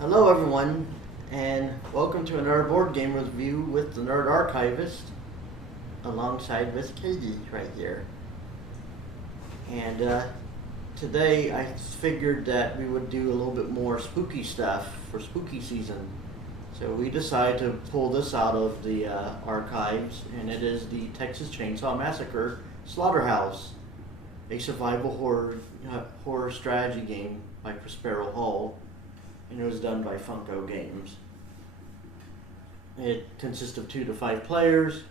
Hello, everyone, and welcome to another board game review with the Nerd Archivist, alongside Miss Katie right here. And today I figured that we would do a little bit more spooky stuff for spooky season. So we decided to pull this out of the archives, and it is the Texas Chainsaw Massacre Slaughterhouse, a survival horror strategy game by Prospero Hall, and it was done by Funko Games. It consists of 2 to 5 players,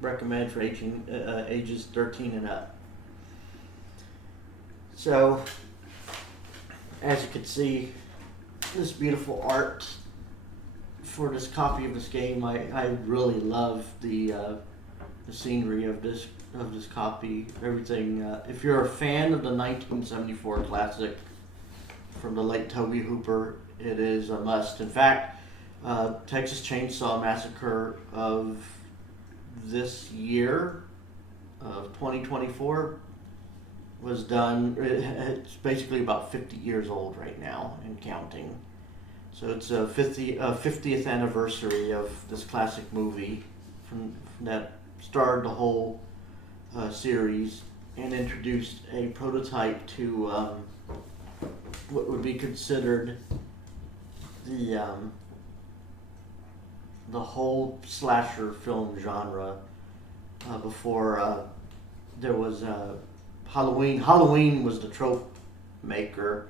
recommended for ages 13 and up. So, as you can see, this beautiful art for this copy of this game. I really love the scenery of this copy. Everything. If you're a fan of the 1974 classic from the late Tobe Hooper, it is a must. In fact, Texas Chainsaw Massacre of this year, of 2024, was done. It's basically about 50 years old right now and counting. So it's a 50th anniversary of this classic movie from that started the whole series and introduced a prototype to what would be considered the whole slasher film genre before there was Halloween. Halloween was the trope maker,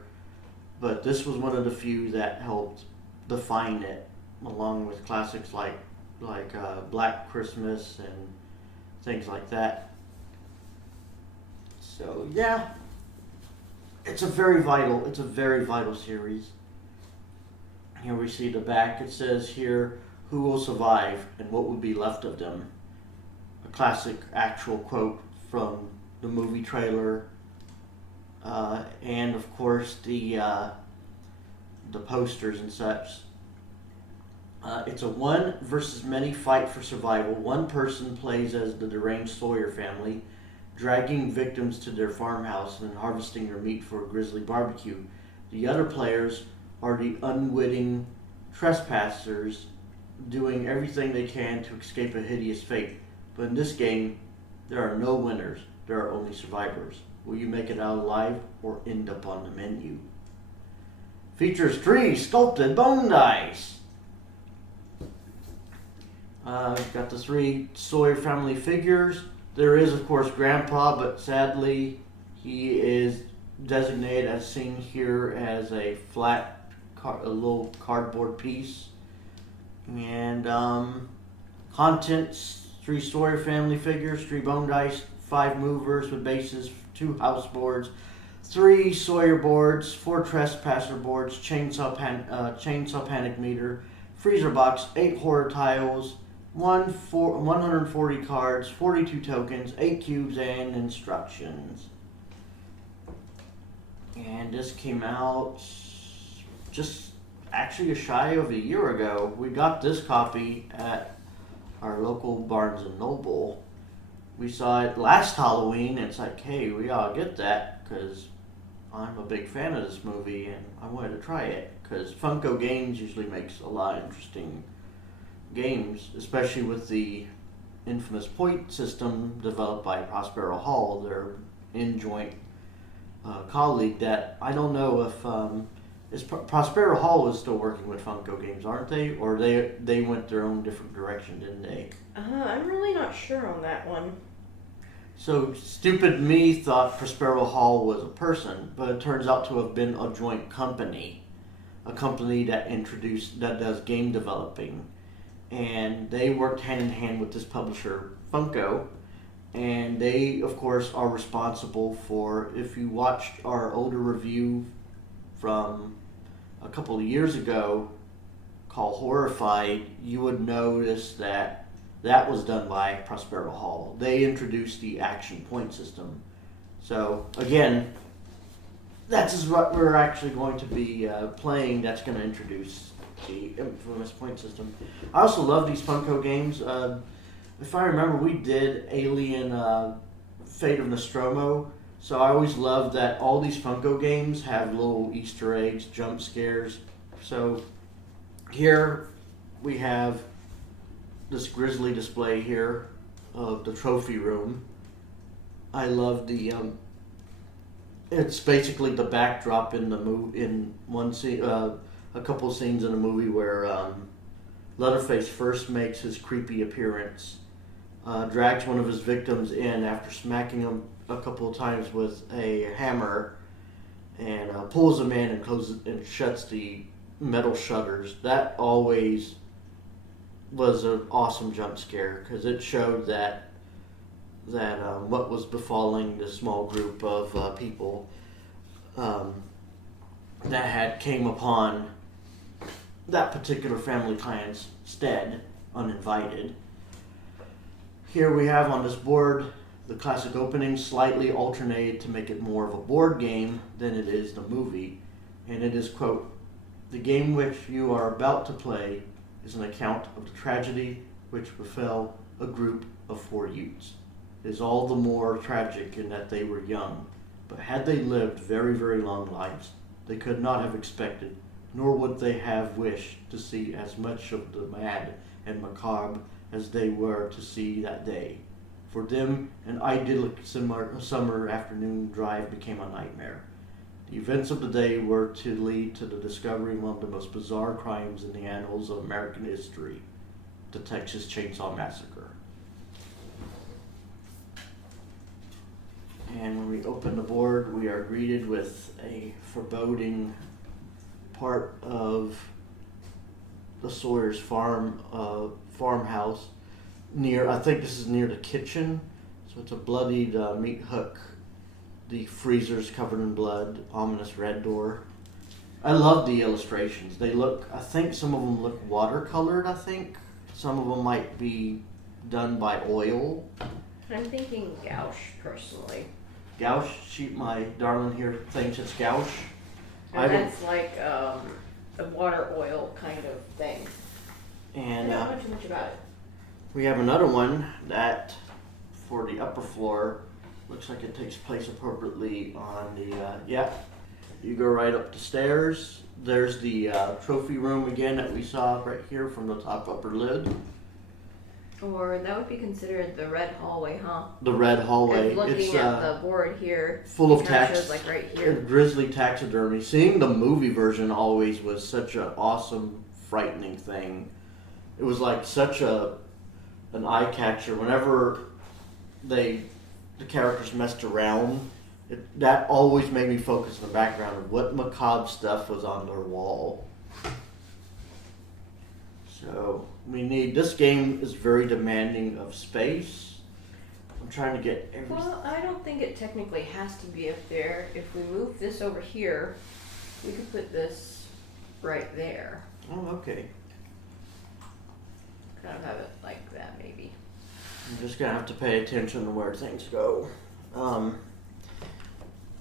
but this was one of the few that helped define it, along with classics like Black Christmas and things like that. So yeah, it's a very vital series. Here we see the back. It says here, "Who will survive and what will be left of them?" A classic actual quote from the movie trailer, and of course the posters and such. It's a one versus many fight for survival. One person plays as the deranged Sawyer family, dragging victims to their farmhouse and harvesting their meat for a grisly barbecue. The other players are the unwitting trespassers, doing everything they can to escape a hideous fate. But in this game, there are no winners. There are only survivors. Will you make it out alive or end up on the menu? Features 3 sculpted bone dice. We've got the 3 Sawyer family figures. There is, of course, Grandpa, but sadly, he is designated as seen here as a flat, a little cardboard piece. And contents: 3 Sawyer family figures, 3 bone dice, 5 movers with bases, 2 house boards, 3 Sawyer boards, 4 trespasser boards, chainsaw panic meter, freezer box, 8 horror tiles, 140 cards, 42 tokens, 8 cubes, and instructions. And this came out just actually a shy of a year ago. We got this copy at our local Barnes and Noble. We saw it last Halloween, and it's like, hey, we ought to get that because I'm a big fan of this movie and I wanted to try it, because Funko Games usually makes a lot of interesting games, especially with the infamous point system developed by Prospero Hall, their in-joint colleague. That I don't know if Prospero Hall is still working with Funko Games, aren't they? Or they went their own different direction, didn't they? I'm really not sure on that one. So stupid me thought Prospero Hall was a person, but it turns out to have been a joint company, a company that does game developing. And they worked hand in hand with this publisher, Funko, and they, of course, are responsible for, if you watched our older review from a couple of years ago called Horrified, you would notice that was done by Prospero Hall. They introduced the action point system. So, again, that's what we're actually going to be playing. That's going to introduce the infamous point system. I also love these Funko games. If I remember, we did Alien Fate of Nostromo, so I always love that all these Funko games have little Easter eggs, jump scares, So here we have this grizzly display here of the trophy room. I love the it's basically the backdrop in the movie, in one scene, a couple scenes in the movie where Leatherface first makes his creepy appearance, drags one of his victims in after smacking him a couple of times with a hammer, and pulls him in and closes and shuts the metal shutters. That always was an awesome jump scare because it showed that what was befalling this small group of people that had came upon that particular family clan's stead uninvited. Here we have on this board the classic opening slightly alternated to make it more of a board game than it is the movie, and it is, quote, "The game which you are about to play is an account of the tragedy which befell a group of 4 youths. It is all the more tragic in that they were young, but had they lived very, very long lives, they could not have expected, nor would they have wished to see as much of the mad and macabre as they were to see that day. For them, an idyllic summer afternoon drive became a nightmare. The events of the day were to lead to the discovery of one of the most bizarre crimes in the annals of American history, the Texas Chainsaw Massacre." And when we open the board, we are greeted with a foreboding part of the Sawyer's farmhouse. I think this is near the kitchen. So it's a bloodied meat hook. The freezer's covered in blood, ominous red door. I love the illustrations. They look, I think some of them look watercolored, I think. Some of them might be done by oil. I'm thinking gouache, personally. Gouache, my darling here thinks it's gouache. And that's like a water oil kind of thing. And I don't know too much about it. we have another one that, for the upper floor, looks like it takes place appropriately on the, you go right up the stairs. There's the trophy room again that we saw right here from the top upper lid. Or that would be considered the red hallway, huh? The red hallway. Looking it's at the board here, full of shows like right here. Grizzly taxidermy. Seeing the movie version always was such an awesome, frightening thing. It was like such an eye catcher. Whenever the characters messed around, that always made me focus in the background of what macabre stuff was on their wall. So this game is very demanding of space. I'm trying to get everything. Well, I don't think it technically has to be up there. If we move this over here, we could put this right there. Oh, okay. Kind of have it like that, maybe. I'm just gonna have to pay attention to where things go.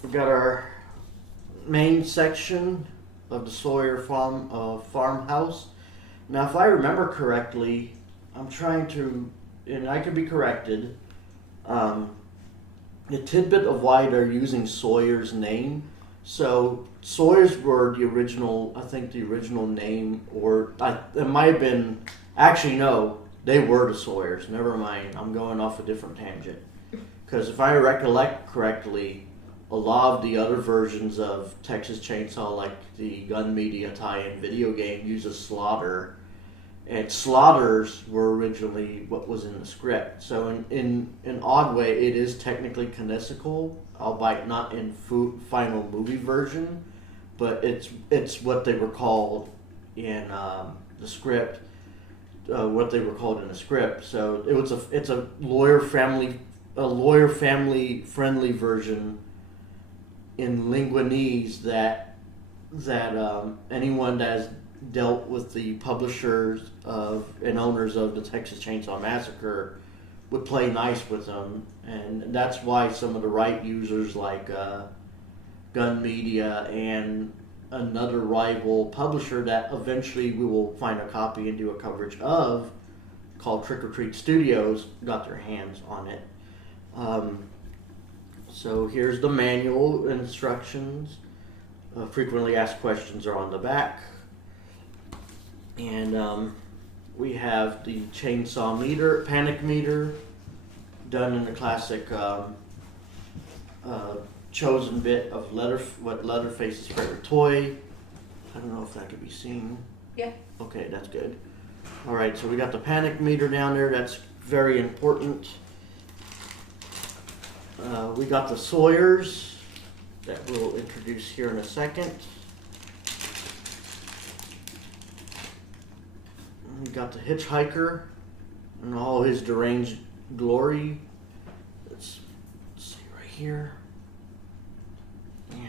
We've got our main section of the Sawyer farmhouse. Now, if I remember correctly, I'm trying to, and I could be corrected, the tidbit of why they're using Sawyer's name. So Sawyer's were the original, I think the original name, or it might have been, actually no, they were the Sawyers. Never mind, I'm going off a different tangent. Because if I recollect correctly, a lot of the other versions of Texas Chainsaw, like the Gun Media tie-in video game, uses slaughter. And slaughters were originally what was in the script. So in an odd way, it is technically canonical, albeit not in final movie version, but it's what they were called in the script. What they were called in the script. So it's a lawyer family friendly version in Linguinese that anyone that has dealt with the publishers and owners of the Texas Chainsaw Massacre would play nice with them, and that's why some of the right users like Gun Media and another rival publisher that eventually we will find a copy and do a coverage of, called Trick or Treat Studios, got their hands on it. So here's the manual instructions. Frequently asked questions are on the back. And we have the chainsaw panic meter, done in the classic chosen bit of what Leatherface's favorite toy. I don't know if that could be seen. Yeah. Okay, that's good. All right, so we got the panic meter down there. That's very important. We got the Sawyers that we'll introduce here in a second. We got the Hitchhiker and all his deranged glory. Let's see right here. And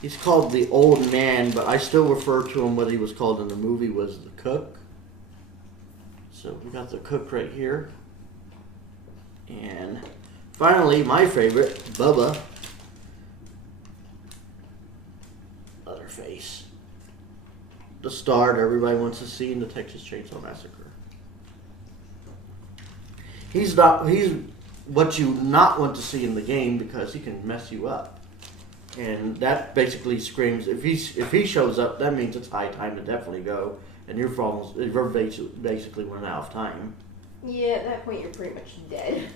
he's called the Old Man, but I still refer to him what he was called in the movie was the Cook. So we got the Cook right here. And finally, my favorite, Bubba. Leatherface. The star that everybody wants to see in the Texas Chainsaw Massacre. He's what you not want to see in the game because he can mess you up. And that basically screams, if he shows up, that means it's high time to definitely go. And you're basically running out of time. Yeah, at that point you're pretty much dead.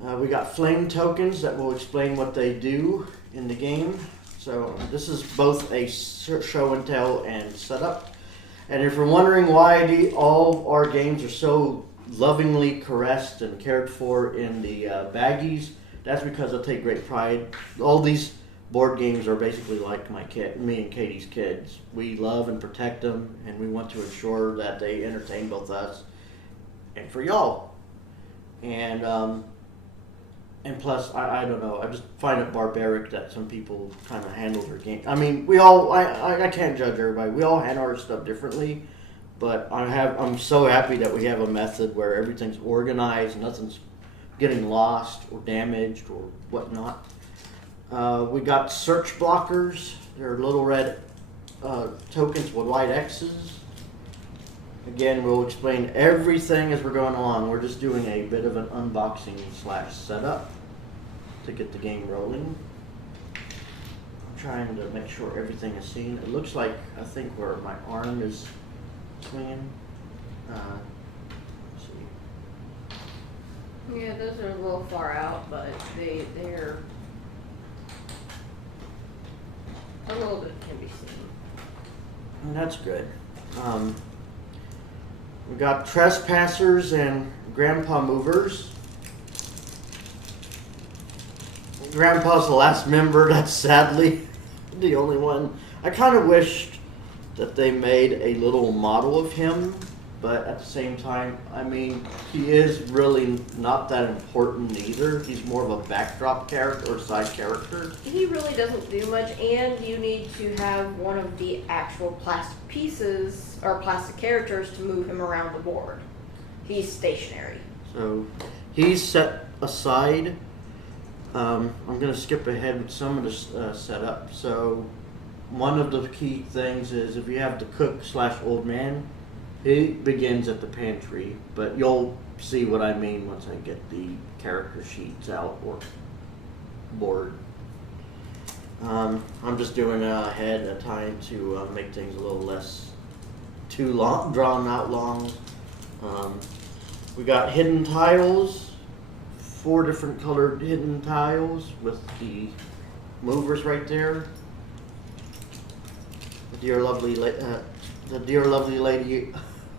We got flame tokens that will explain what they do in the game. So this is both a show and tell and setup. And if you're wondering why all our games are so lovingly caressed and cared for in the baggies, that's because I take great pride. All these board games are basically like me and Katie's kids. We love and protect them, and we want to ensure that they entertain both us and for y'all. And plus, I don't know, I just find it barbaric that some people kind of handle their game. I mean, I can't judge everybody. We all handle our stuff differently, but I'm so happy that we have a method where everything's organized, nothing's getting lost or damaged or whatnot. We got search blockers. They're little red tokens with white X's. Again, we'll explain everything as we're going along. We're just doing a bit of an unboxing / setup to get the game rolling. I'm trying to make sure everything is seen. It looks like, I think where my arm is swinging. Let's see. Yeah, those are a little far out, but they're a little bit can be seen. And that's good. We got trespassers and grandpa movers. Grandpa's the last member. That's sadly the only one. I kind of wished that they made a little model of him, but at the same time, I mean, he is really not that important either. He's more of a backdrop character or side character. He really doesn't do much, and you need to have one of the actual plastic pieces or plastic characters to move him around the board. He's stationary. So he's set aside. I'm going to skip ahead with some of this setup. So one of the key things is if you have the cook / old man, he begins at the pantry, but you'll see what I mean once I get the character sheets out or board. I'm just doing ahead a time to make things a little less too long, drawn out long. We got hidden tiles, 4 different colored hidden tiles with the movers right there. The dear lovely lady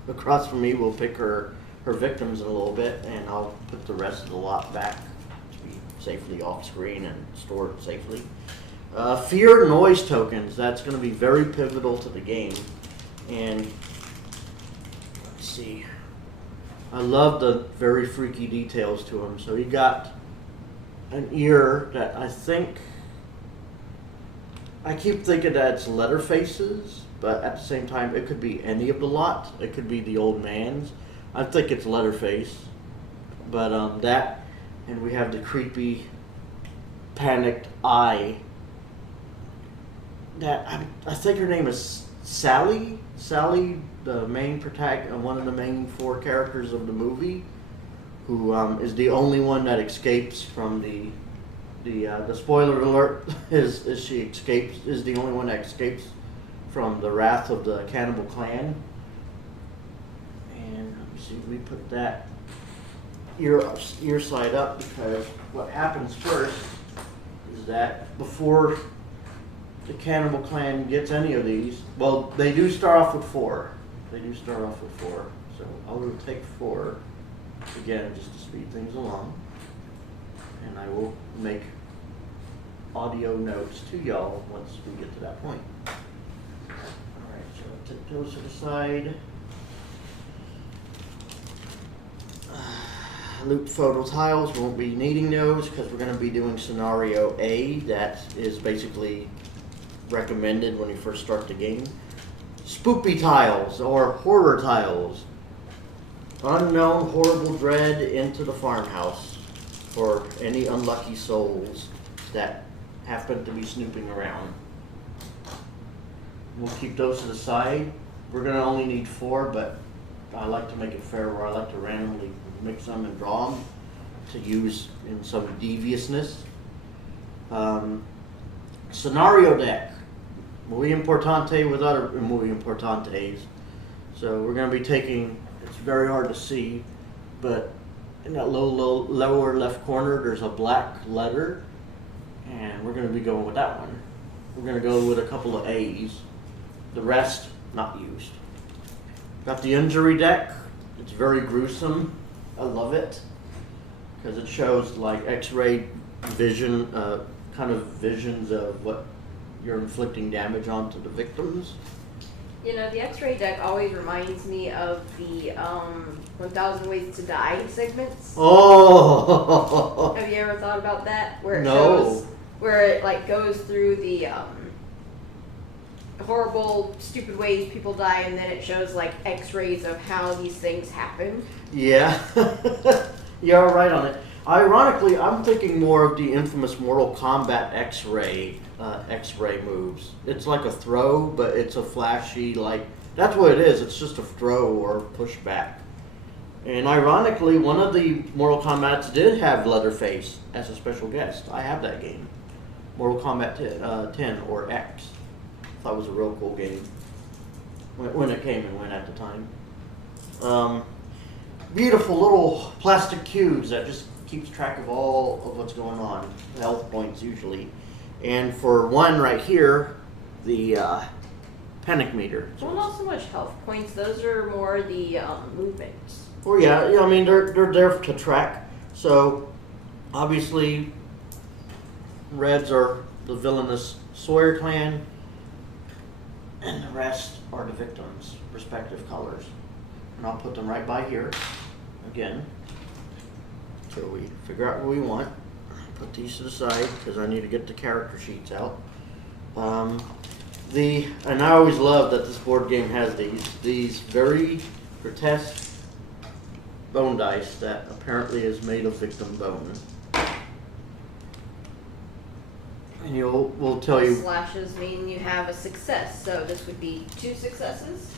across from me will pick her victims in a little bit, and I'll put the rest of the lot back to be safely off screen and stored safely. Fear noise tokens, that's going to be very pivotal to the game. And let's see, I love the very freaky details to him. So he got an ear that I keep thinking that it's Leatherface's, but at the same time it could be any of the lot. It could be the old man's. I think it's Leatherface, but that, and we have the creepy panicked eye. That I think her name is Sally. Sally, the main one of the main 4 characters of the movie, who is the only one that escapes from the The spoiler alert is she escapes, is the only one that escapes from the wrath of the cannibal clan. And let me see, we put that ear side up because what happens first is that before the cannibal clan gets any of these, well, they do start off with 4. They do start off with 4. So I will take 4 again just to speed things along. And I will make audio notes to y'all once we get to that point. Alright, so I'll take those to the side. Loop photo tiles, won't be needing those because we're going to be doing scenario A. That is basically recommended when you first start the game. Spoopy tiles or horror tiles. Unknown horrible dread into the farmhouse for any unlucky souls that happen to be snooping around. We'll keep those to the side. We're going to only need 4, but I like to make it fair where I like to randomly mix them and draw them to use in some deviousness. Scenario deck. Muy importante with other muy importantes. So we're going to be taking, it's very hard to see, but in that lower left corner there's a black letter, and we're going to be going with that one. We're going to go with a couple of A's. The rest, not used. Got the injury deck. It's very gruesome. I love it because it shows like X-ray vision, kind of visions of what you're inflicting damage onto the victims. You know, the X-ray deck always reminds me of the 1,000 Ways to Die segments. Oh! Have you ever thought about that? Where it No. shows, where it like goes through the horrible, stupid ways people die, and then it shows like X-rays of how these things happen. Yeah. You're right on it. Ironically, I'm thinking more of the infamous Mortal Kombat X-ray moves. It's like a throw, but it's a flashy, like, that's what it is. It's just a throw or push back. And ironically, one of the Mortal Kombats did have Leatherface as a special guest. I have that game. Mortal Kombat 10 or X. Thought it was a real cool game when it came and went at the time. Beautiful little plastic cubes that just keeps track of all of what's going on. Health points usually. And for one right here, the panic meter. Well, not so much health points. Those are more the movements. Oh yeah, I mean they're there to track. So obviously, reds are the villainous Sawyer clan, and the rest are the victims' respective colors. And I'll put them right by here again, so we figure out what we want. Put these to the side because I need to get the character sheets out. And I always love that this board game has these very grotesque bone dice that apparently is made of victim bone. And we'll tell you. Slashes mean you have a success, so this would be 2 successes.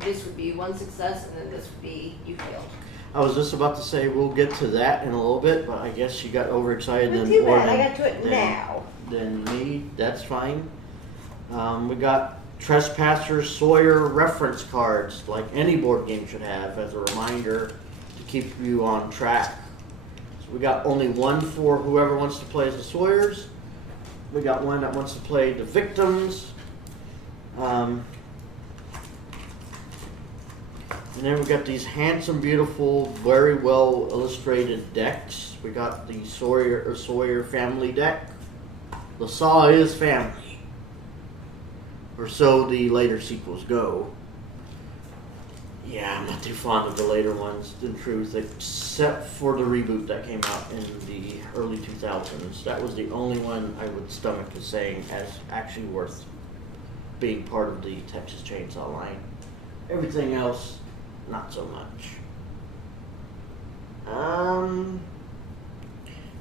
This would be 1 success, and then this would be you failed. I was just about to say we'll get to that in a little bit, but I guess you got overexcited. Not too bad. I got to it now. Then me, that's fine. We got Trespassers Sawyer reference cards, like any board game should have, as a reminder to keep you on track. So we got only one for whoever wants to play as the Sawyers. We got one that wants to play the victims. And then we got these handsome, beautiful, very well illustrated decks. We got the Sawyer family deck. The Saw is family, or so the later sequels go. Yeah, I'm not too fond of the later ones, in truth, except for the reboot that came out in the early 2000s. That was the only one I would stomach as saying as actually worth being part of the Texas Chainsaw line. Everything else, not so much. I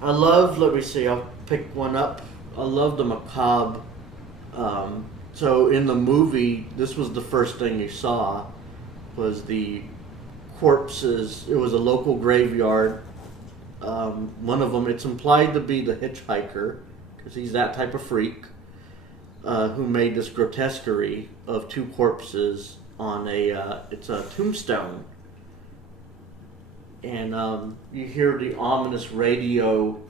love, let me see, I'll pick one up. I love the macabre. So in the movie, this was the first thing you saw, was the corpses. It was a local graveyard One of them, it's implied to be the hitchhiker, because he's that type of freak, who made this grotesquerie of two corpses on it's a tombstone. And you hear the ominous radio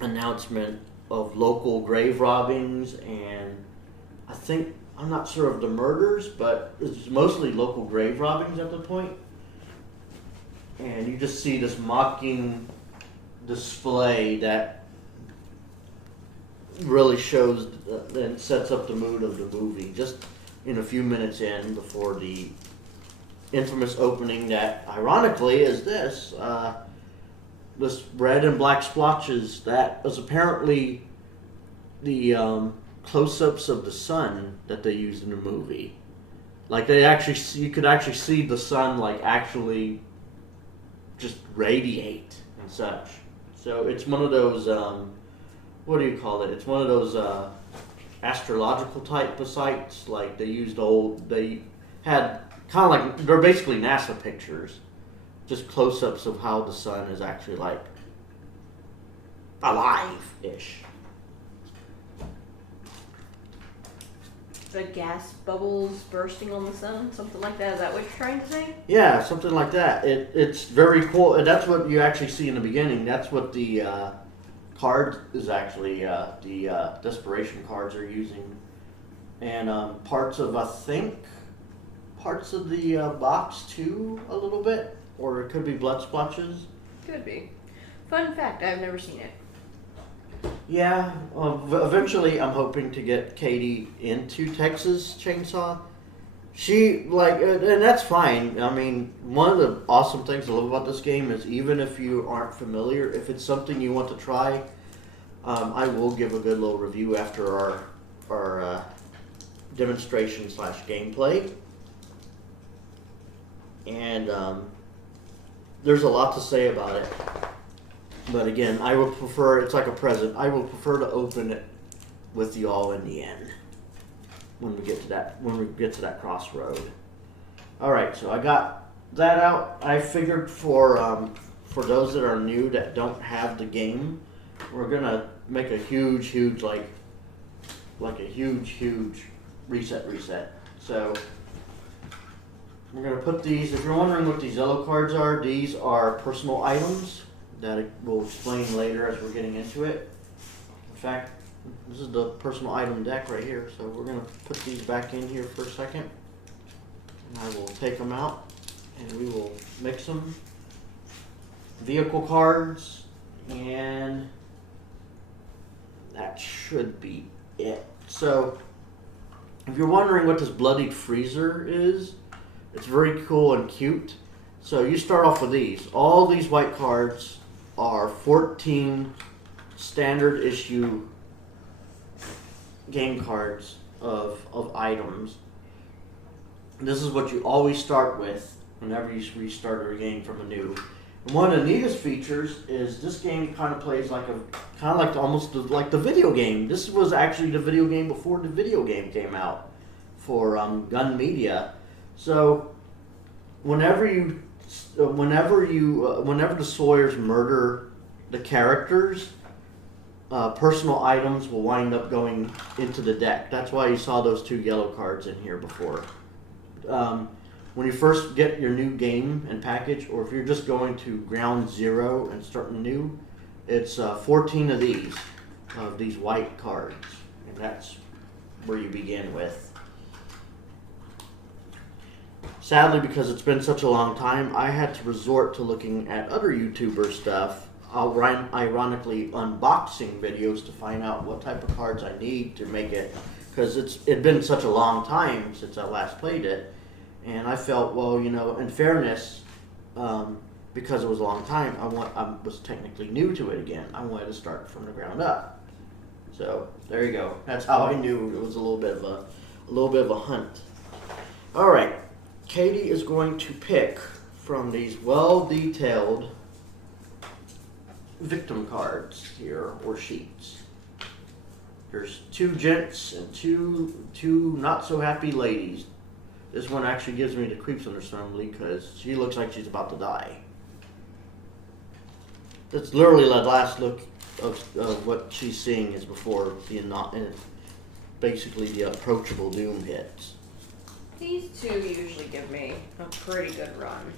announcement of local grave robbings, and I'm not sure of the murders, but it's mostly local grave robbings at the point. And you just see this mocking display that really shows and sets up the mood of the movie just in a few minutes in, before the infamous opening that ironically is this red and black splotches that is apparently the close-ups of the sun that they used in the movie. Like you could actually see the sun like actually just radiate and such. So it's one of those what do you call it? It's one of those astrological type of sites. Like they had kind of like, they're basically NASA pictures, just close-ups of how the sun is actually like alive-ish. The gas bubbles bursting on the sun, something like that. Is that what you're trying to say? Yeah, something like that. It's very cool. And that's what you actually see in the beginning. That's what the card is actually, the desperation cards are using. And parts of the box too, a little bit. Or it could be blood splotches. Could be. Fun fact, I've never seen it. Yeah, eventually I'm hoping to get Katie into Texas Chainsaw. She, and that's fine. I mean, one of the awesome things I love about this game is even if you aren't familiar, if it's something you want to try, I will give a good little review after our demonstration / gameplay. And there's a lot to say about it. But again, I would prefer, it's like a present, I will prefer to open it with y'all in the end. When we get to that crossroad. Alright, so I got that out. I figured for those that are new that don't have the game, we're gonna make a huge like a huge reset. So we're gonna put these, if you're wondering what these yellow cards are, these are personal items that we'll explain later as we're getting into it. In fact, this is the personal item deck right here, so we're going to put these back in here for a second. And I will take them out, and we will mix them. Vehicle cards, and that should be it. So, if you're wondering what this bloodied freezer is, it's very cool and cute. So you start off with these. All these white cards are 14 standard issue game cards of items. This is what you always start with whenever you restart a game from anew. And one of the neatest features is this game kind of plays like almost like the video game. This was actually the video game before the video game came out for Gun Media. So whenever the Sawyers murder the characters, personal items will wind up going into the deck. That's why you saw those two yellow cards in here before. When you first get your new game and package, or if you're just going to ground zero and starting new, it's 14 of these white cards, and that's where you begin with. Sadly, because it's been such a long time, I had to resort to looking at other YouTuber stuff, ironically unboxing videos, to find out what type of cards I need to make it, because it'd been such a long time since I last played it, and I felt, well, in fairness, because it was a long time, I was technically new to it again. I wanted to start from the ground up. So there you go. That's how I knew it was a little bit of a hunt. All right. Katie is going to pick from these well-detailed victim cards here, or sheets. There's two gents and two not-so-happy ladies. This one actually gives me the creeps understandably because she looks like she's about to die. That's literally the last look of what she's seeing is before basically the approachable doom hits. These two usually give me a pretty good run.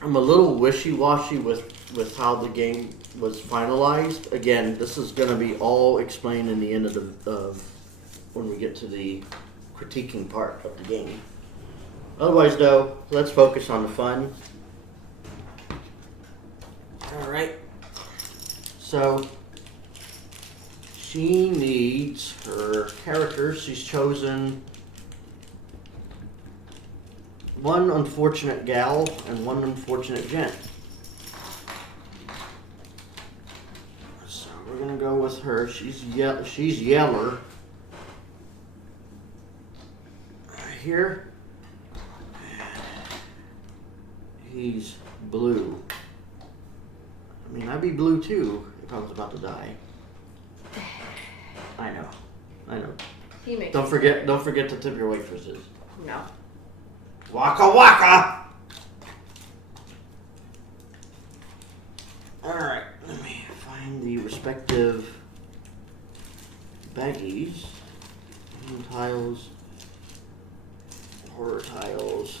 I'm a little wishy-washy with how the game was finalized. Again, this is going to be all explained in the end of when we get to the critiquing part of the game. Otherwise, though, let's focus on the fun. All right. So she needs her characters. She's chosen one unfortunate gal and one unfortunate gent. So we're gonna go with her. She's yeller. Here. He's blue. I mean, I'd be blue too if I was about to die. I know. He makes Don't forget to tip your waitresses. No. Waka waka! Alright, let me find the respective baggies. Tiles. Horror tiles.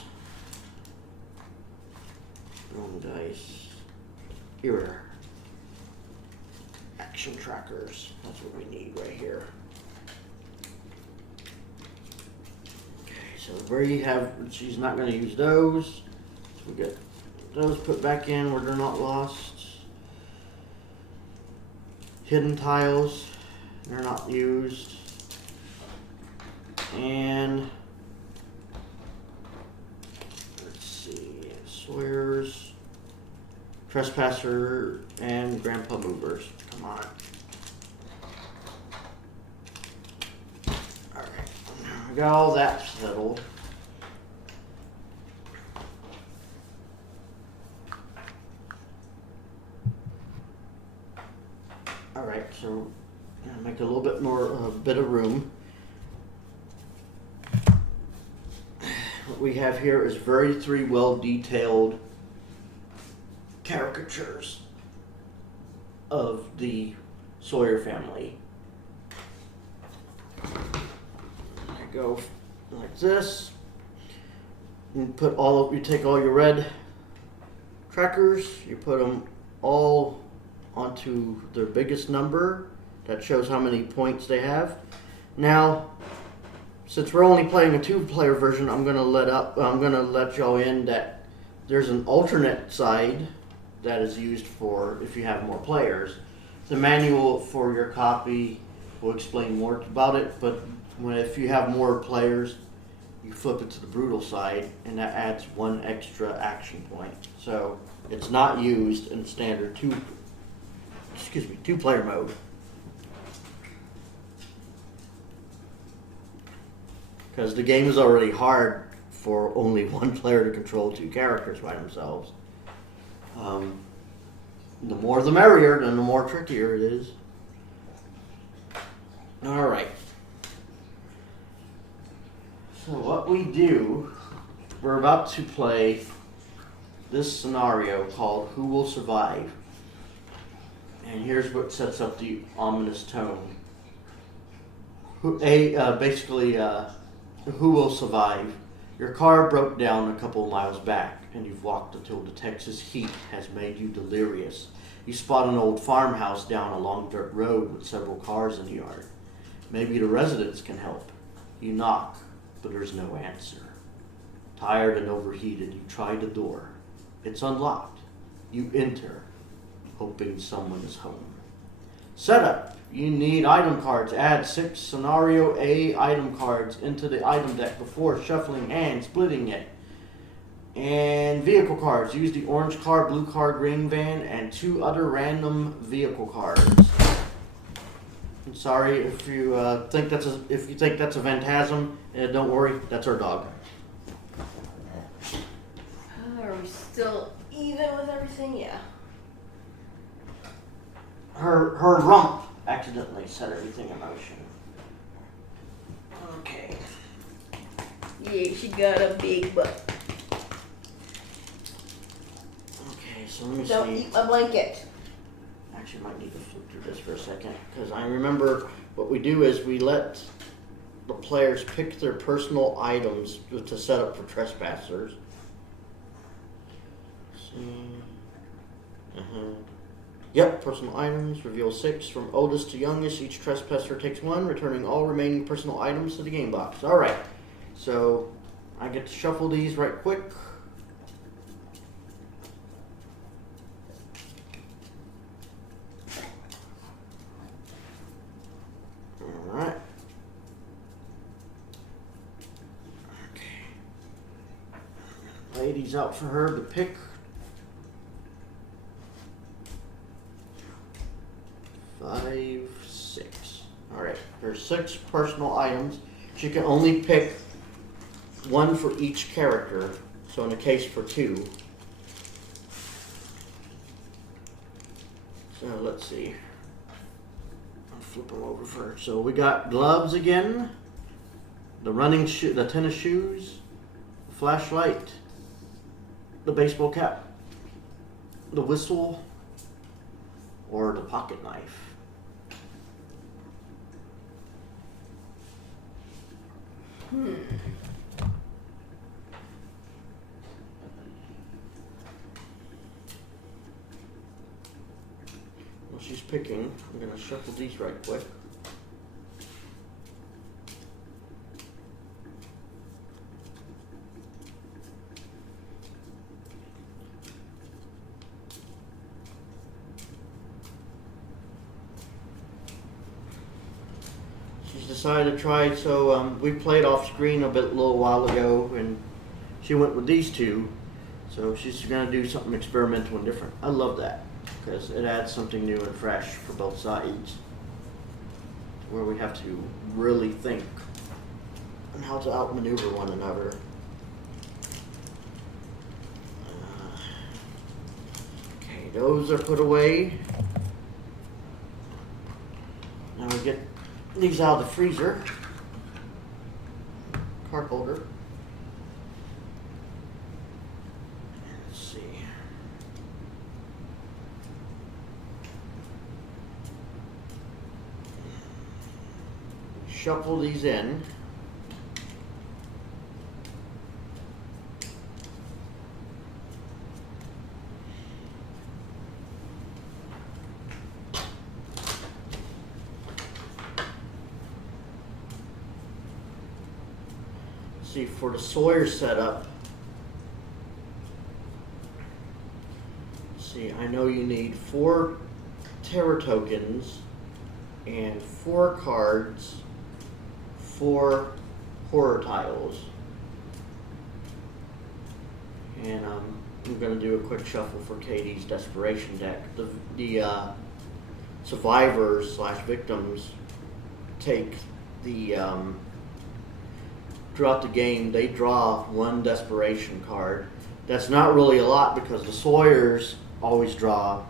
Roll dice. Here. Action trackers. That's what we need right here. So where you have, she's not going to use those. So we get those put back in where they're not lost. Hidden tiles, they're not used. And let's see, Sawyer's, Trespasser, and Grandpa Movers. Come on. I got all that settled. Alright, so make a little bit more bit of room. What we have here is very three well detailed caricatures of the Sawyer family. Go like this. You take all your red trackers, you put them all onto their biggest number. That shows how many points they have. Now, since we're only playing a 2-player version, I'm gonna let y'all in that there's an alternate side that is used for if you have more players. The manual for your copy will explain more about it, but if you have more players, you flip it to the brutal side, and that adds 1 extra action point. So it's not used in standard 2-player mode. Because the game is already hard for only 1 player to control 2 characters by themselves. The more the merrier, and the more trickier it is. Alright. So what we do, we're about to play this scenario called Who Will Survive? And here's what sets up the ominous tone. Who will survive? Your car broke down a couple of miles back, and you've walked until the Texas heat has made you delirious. You spot an old farmhouse down a long dirt road with several cars in the yard. Maybe the residents can help. You knock, but there's no answer. Tired and overheated, you try the door. It's unlocked. You enter, hoping someone is home. Setup. You need item cards. Add 6 Scenario A item cards into the item deck before shuffling and splitting it. And vehicle cards. Use the orange card, blue card, ring van, and 2 other random vehicle cards. I'm sorry if you think that's a phantasm. Don't worry, that's our dog. Are we still even with everything? Yeah. Her rump accidentally set everything in motion. Okay. Yeah, she got a big butt. Okay, so let me Don't see. eat my blanket. Actually, I might need to flip through this for a second because I remember what we do is we let the players pick their personal items to set up for trespassers. Yep, personal items. Reveal 6 from oldest to youngest. Each trespasser takes 1, returning all remaining personal items to the game box. Alright, so I get to shuffle these right quick. Alright. Okay. Lay these out for her to pick. 5, 6. Alright, there's 6 personal items. She can only pick 1 for each character. So in the case for 2. So let's see. I'll flip them over first. So we got gloves again. The tennis shoes. The flashlight. The baseball cap. The whistle. Or the pocket knife. Well, she's picking. I'm going to shuffle these right quick. Decided to try, so we played off screen a little while ago, and she went with these 2. So she's gonna do something experimental and different. I love that because it adds something new and fresh for both sides, where we have to really think on how to outmaneuver one another. Okay, those are put away. Now we get these out of the freezer. Card holder. Let's see. Shuffle these in. See, for the Sawyer setup, see, I know you need 4 terror tokens and 4 cards, 4 horror tiles. And I'm going to do a quick shuffle for Katie's Desperation deck. The survivors / victims take the throughout the game, they draw 1 desperation card. That's not really a lot because the Sawyers always draw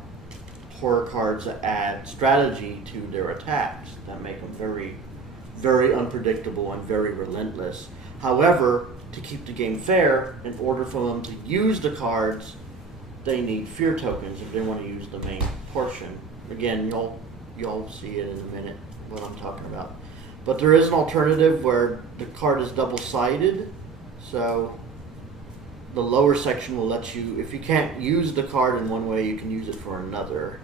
horror cards that add strategy to their attacks that make them very, very unpredictable and very relentless. However, to keep the game fair, in order for them to use the cards, they need fear tokens if they want to use the main portion. Again, you'll see it in a minute what I'm talking about. But there is an alternative where the card is double-sided, so the lower section will let you, if you can't use the card in one way, you can use it for another.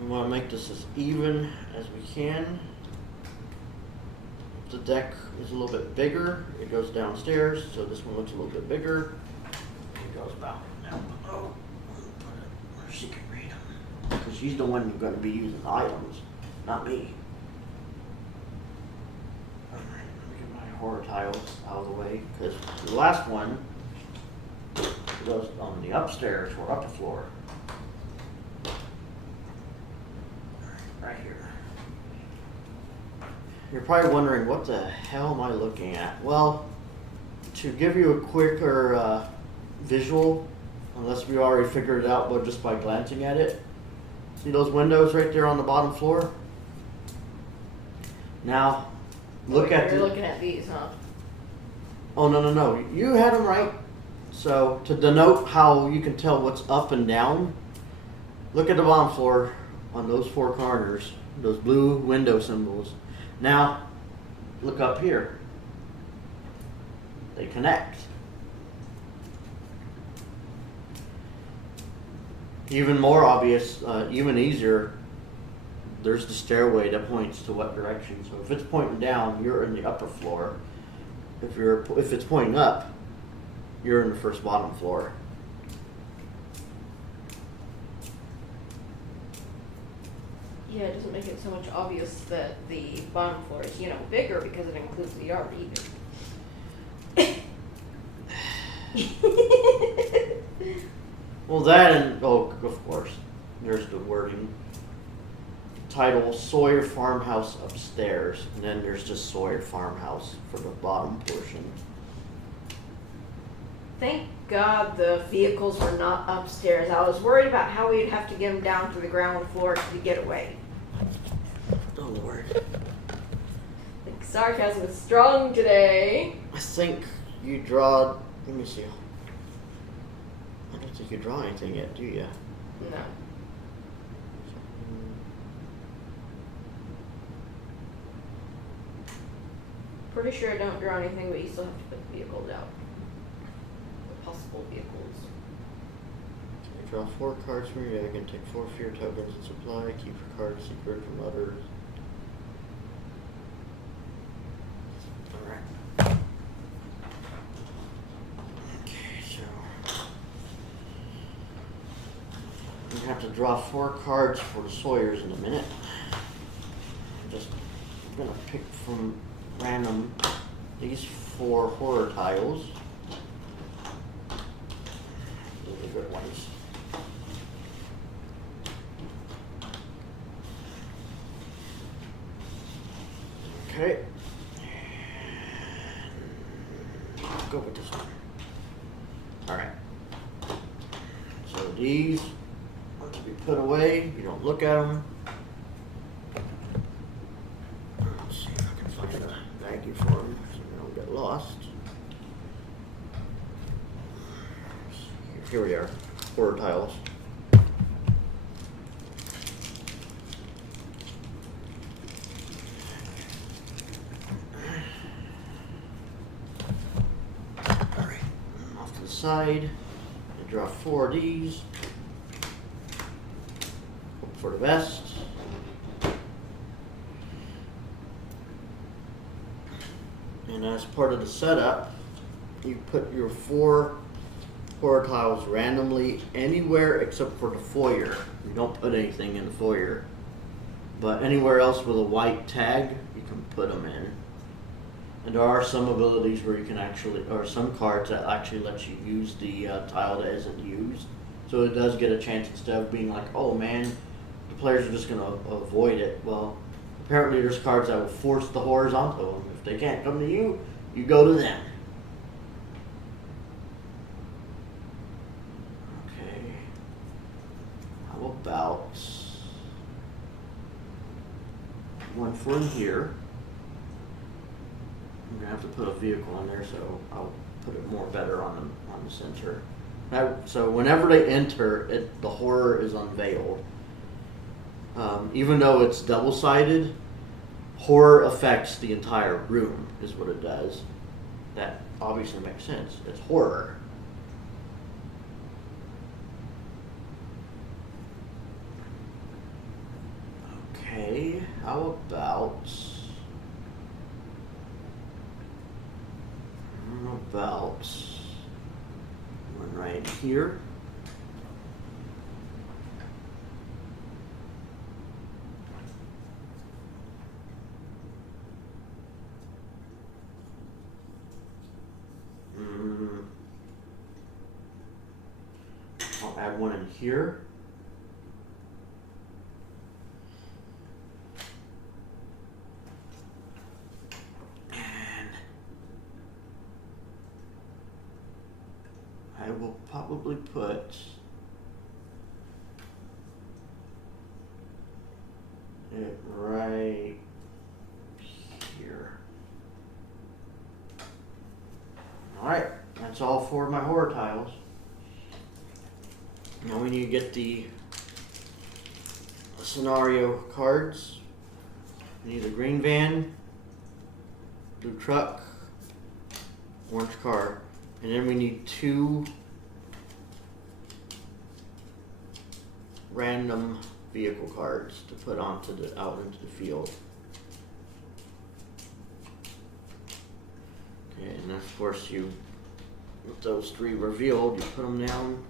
We want to make this as even as we can. If the deck is a little bit bigger, it goes downstairs, so this one looks a little bit bigger. It goes about now. Oh, where she can read them. Because she's the one who's going to be using the items, not me. Alright, let me get my horror tiles out of the way, because the last one goes on the upstairs or upper floor. you're probably wondering, what the hell am I looking at? Well, to give you a quicker visual, unless we already figured it out but just by glancing at it, see those windows right there on the bottom floor? Now, look at You're looking at these, huh? Oh, no. You had them right. So, to denote how you can tell what's up and down, look at the bottom floor on those four corners, those blue window symbols. Now, look up here. They connect. Even more obvious, even easier, there's the stairway that points to what direction. So if it's pointing down, you're in the upper floor. If it's pointing up, you're in the first bottom floor. Yeah, it doesn't make it so much obvious that the bottom floor is, bigger because it includes the yard either. Well, that and, of course, there's the wording. Title, Sawyer Farmhouse upstairs, and then there's just Sawyer Farmhouse for the bottom portion. Thank God the vehicles were not upstairs. I was worried about how we'd have to get them down to the ground floor to get away. Oh, Lord. The sarcasm is strong today. I think you draw, let me see. I don't think you draw anything yet, do you? No. Pretty sure I don't draw anything, but you still have to put the vehicles out. The possible vehicles. Okay, draw 4 cards from your deck and take 4 fear tokens and supply. Keep your cards secret from others. Alright. Okay, so we have to draw 4 cards for the Sawyers in a minute. I'm just gonna pick from random these 4 horror tiles. Those are good ones. Okay. Go with this one. Alright. So these are to be put away. You don't look at them. Let's see if I can find a baggie for them so they don't get lost. Here we are. Horror tiles. Alright. Off to the side. I draw 4 of these. Hope for the best. And as part of the setup, you put your 4 horror tiles randomly anywhere except for the foyer. You don't put anything in the foyer. But anywhere else with a white tag, you can put them in. And there are some abilities where you can actually, or some cards that actually let you use the tile that isn't used. So it does get a chance, instead of being like, oh man, the players are just going to avoid it. Well, apparently there's cards that will force the horrors onto them. If they can't come to you, you go to them. Okay. How about one for in here? I'm gonna have to put a vehicle in there, so I'll put it more better on the center. So whenever they enter, the horror is unveiled. Even though it's double-sided, horror affects the entire room, is what it does. That obviously makes sense. It's horror. Okay, how about one right here? I'll add one in here. will probably put it right here. Alright, that's all 4 of my horror tiles. Now we need to get the scenario cards. We need a green van, blue truck, orange car, and then we need 2 random vehicle cards to put onto the out into the field. Okay, and of course you, with those 3 revealed, you put them down.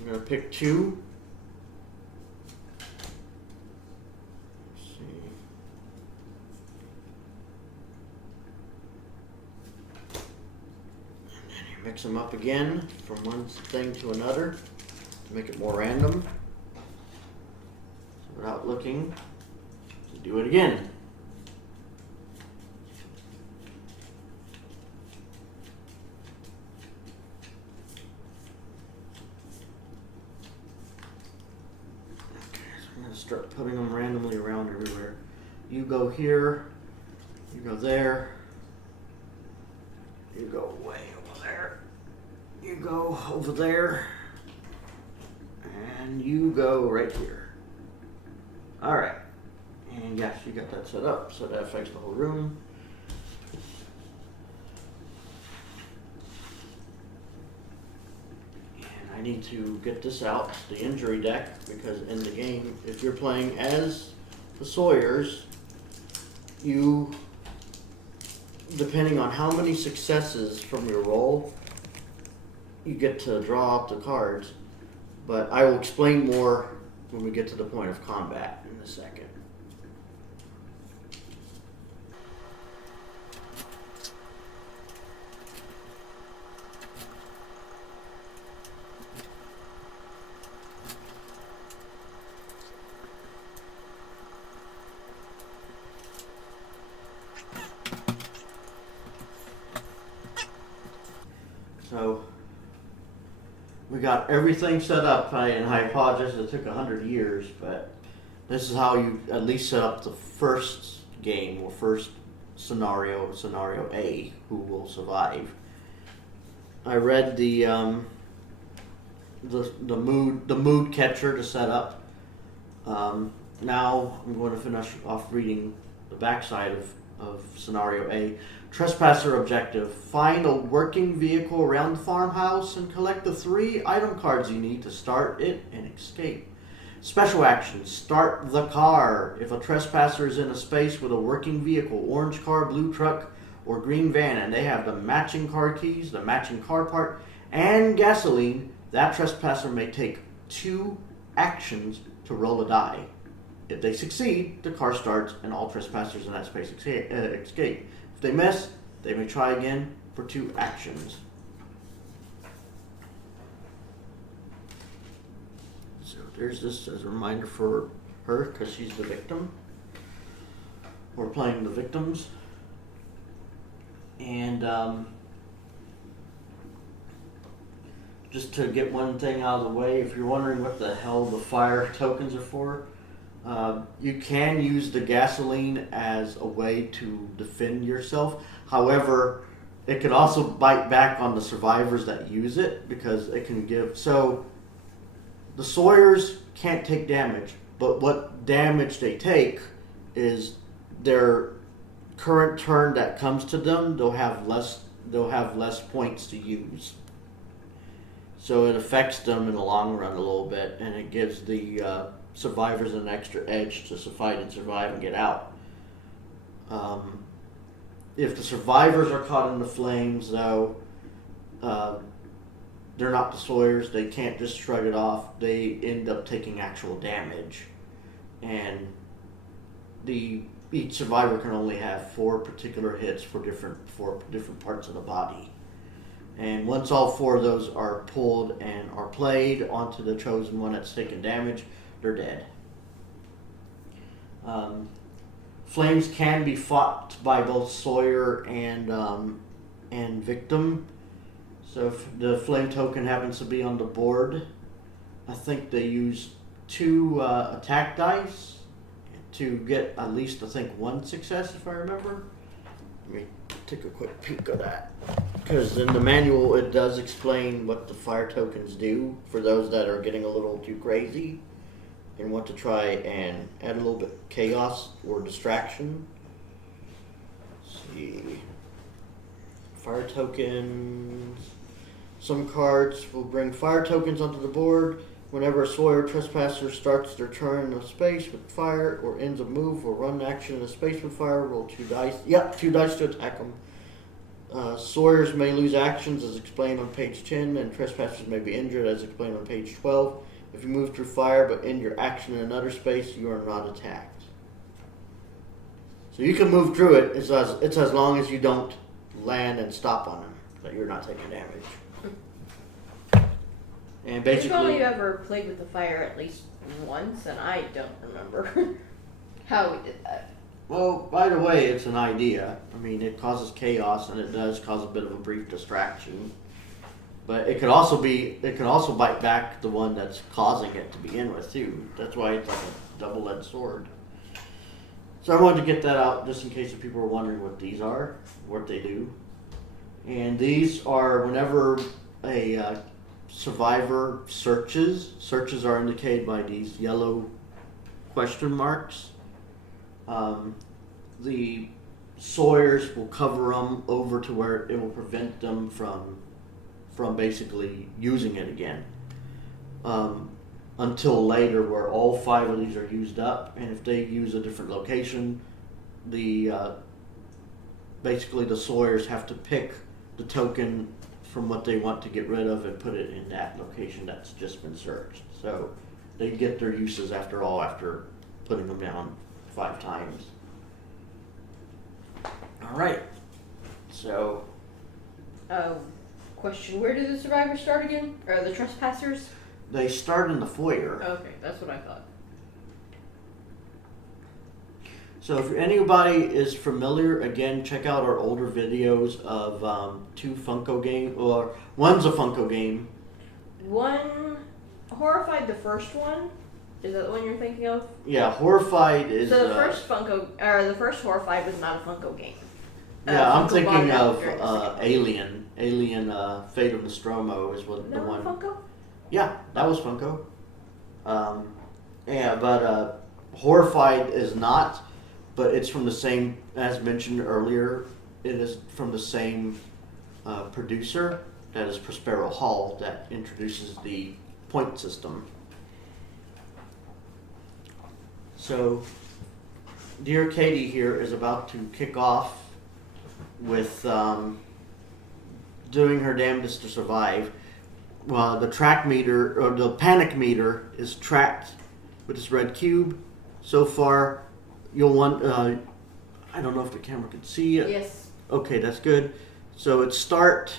I'm gonna pick 2. Let's see. And then you mix them up again from one thing to another to make it more random. So without looking, to do it again. Start putting them randomly around everywhere. You go here, you go there, you go way over there, you go over there, and you go right here. Alright, and yes, you got that set up so that affects the whole room. I need to get this out, the injury deck, because in the game, if you're playing as the Sawyers, you, depending on how many successes from your roll, you get to draw up the cards. But I will explain more when we get to the point of combat in a second. So we got everything set up, and I apologize it took 100 years, but this is how you at least set up the first game or first scenario A, who will survive. I read the mood catcher to set up. Now I'm going to finish off reading the backside of scenario A. Trespasser objective. Find a working vehicle around the farmhouse and collect the 3 item cards you need to start it and escape. Special action. Start the car. If a trespasser is in a space with a working vehicle, orange car, blue truck, or green van, and they have the matching car keys, the matching car part, and gasoline, that trespasser may take 2 actions to roll a die. If they succeed, the car starts and all trespassers in that space escape. If they miss, they may try again for 2 actions. So there's this as a reminder for her, because she's the victim. We're playing the victims. And just to get one thing out of the way, if you're wondering what the hell the fire tokens are for, you can use the gasoline as a way to defend yourself. However, it can also bite back on the survivors that use it, because it can give... So, the Sawyers can't take damage, but what damage they take is their current turn that comes to them, they'll have less points to use. So it affects them in the long run a little bit, and it gives the survivors an extra edge to fight and survive and get out. If the survivors are caught in the flames, though, they're not the Sawyers. They can't just shrug it off. They end up taking actual damage, and each survivor can only have 4 particular hits for different parts of the body. And once all 4 of those are pulled and are played onto the chosen one that's taken damage, they're dead. Flames can be fought by both Sawyer and victim. So if the flame token happens to be on the board, I think they use 2 attack dice to get at least, I think, 1 success, if I remember. Let me take a quick peek of that. Because in the manual, it does explain what the fire tokens do for those that are getting a little too crazy and want to try and add a little bit of chaos or distraction. Let's see. Fire tokens. Some cards will bring fire tokens onto the board. Whenever a Sawyer trespasser starts their turn in a space with fire or ends a move or run action in a space with fire, roll 2 dice. Yep, 2 dice to attack them. Sawyers may lose actions as explained on page 10, and trespassers may be injured as explained on page 12. If you move through fire but end your action in another space, you are not attacked. So you can move through it. It's as long as you don't land and stop on them, that you're not taking damage. And basically, You've only ever played with the fire at least once, and I don't remember how we did that. well, by the way, it's an idea. I mean, it causes chaos, and it does cause a bit of a brief distraction. But it could also bite back the one that's causing it to begin with too. That's why it's like a double-edged sword. So I wanted to get that out just in case if people were wondering what these are, what they do. And these are whenever a survivor searches are indicated by these yellow question marks. The Sawyers will cover them over to where it will prevent them from basically using it again. Until later, where all 5 of these are used up, and if they use a different location, basically the Sawyers have to pick the token from what they want to get rid of and put it in that location that's just been searched. So they get their uses after putting them down 5 times. All right. So. Question: where do the survivors start again? Or the trespassers? They start in the foyer. Okay, that's what I thought. So if anybody is familiar, again, check out our older videos of 2 Funko games, or one's a Funko game. One, Horrified, the first one. Is that the one you're thinking of? Yeah, Horrified is. So the first Horrified was not a Funko game. Yeah, I'm Funko thinking bought of it during the second Alien. Alien Fate of Nostromo is what the one. one. Funko? Yeah, that was Funko. But Horrified is not, but it's from the same, as mentioned earlier, it is from the same producer, that is Prospero Hall, that introduces the point system. So, dear Katie here is about to kick off with doing her damnedest to survive. Well, the track meter, or the panic meter, is tracked with this red cube. So far, you'll want, I don't know if the camera can see it. Yes. Okay, that's good. So it's start,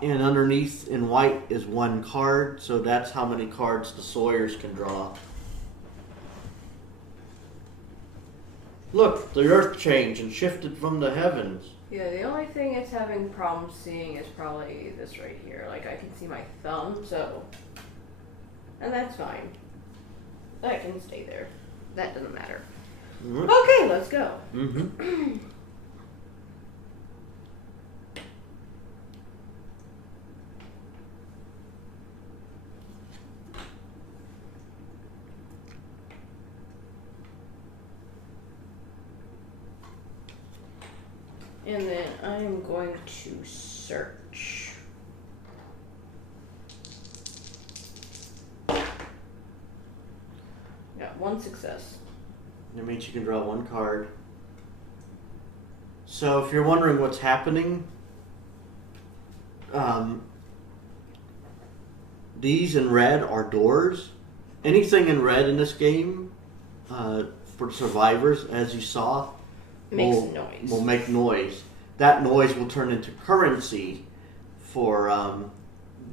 and underneath in white is 1 card. So that's how many cards the Sawyers can draw. Look, the earth changed and shifted from the heavens. Yeah, the only thing it's having problems seeing is probably this right here. Like, I can see my thumb, so... And that's fine. That can stay there. That doesn't matter. Mm-hmm. Okay, let's go. Mm-hmm. And then I'm going to search. Got 1 success. That means you can draw 1 card. So if you're wondering what's happening, these in red are doors. Anything in red in this game, for survivors, as you saw, will make noise. That noise will turn into currency for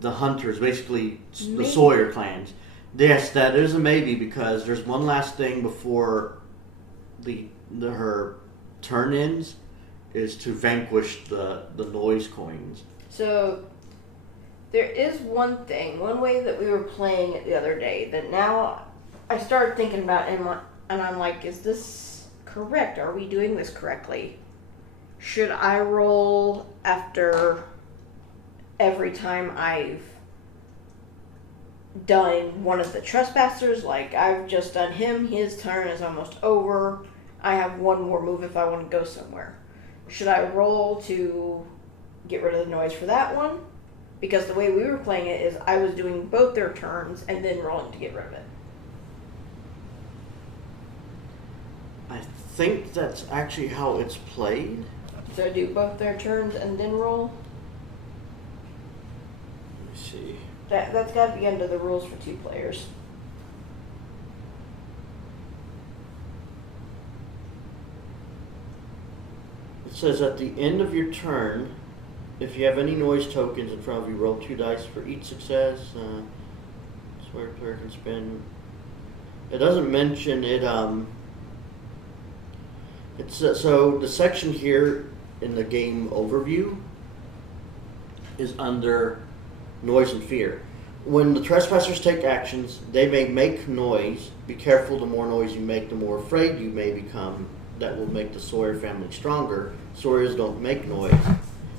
the hunters, basically the Sawyer clans. Yes, that is a maybe, because there's one last thing before her turn ends, is to vanquish the noise coins. So There is one way that we were playing it the other day that now I started thinking about it and I'm like, is this correct? Are we doing this correctly? Should I roll after every time I've done one of the trespassers? Like, I've just done him, his turn is almost over. I have one more move if I want to go somewhere. Should I roll to get rid of the noise for that one? Because the way we were playing it is I was doing both their turns and then rolling to get rid of it. I think that's actually how it's played. So I do both their turns and then roll? Let me see. That's got to be under the rules for 2 players. It says at the end of your turn, if you have any noise tokens in front of you, roll 2 dice for each success. Swear player can spend. It doesn't mention it. It's so the section here in the game overview is under noise and fear. When the trespassers take actions, they may make noise. Be careful, the more noise you make, the more afraid you may become. That will make the Sawyer family stronger. Sawyers don't make noise.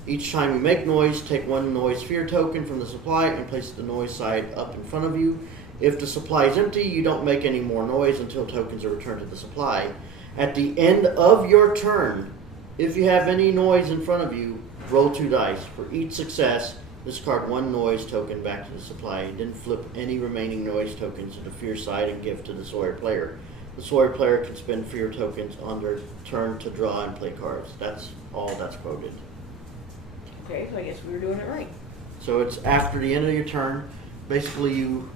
Each time you make noise, take 1 noise fear token from the supply and place the noise side up in front of you. If the supply is empty, you don't make any more noise until tokens are returned to the supply. At the end of your turn, if you have any noise in front of you, roll 2 dice. For each success, discard 1 noise token back to the supply. Then flip any remaining noise tokens to the fear side and give to the Sawyer player. The Sawyer player can spend fear tokens on their turn to draw and play cards. That's all that's quoted. Okay, so I guess we were doing it right. So it's after the end of your turn. Basically, you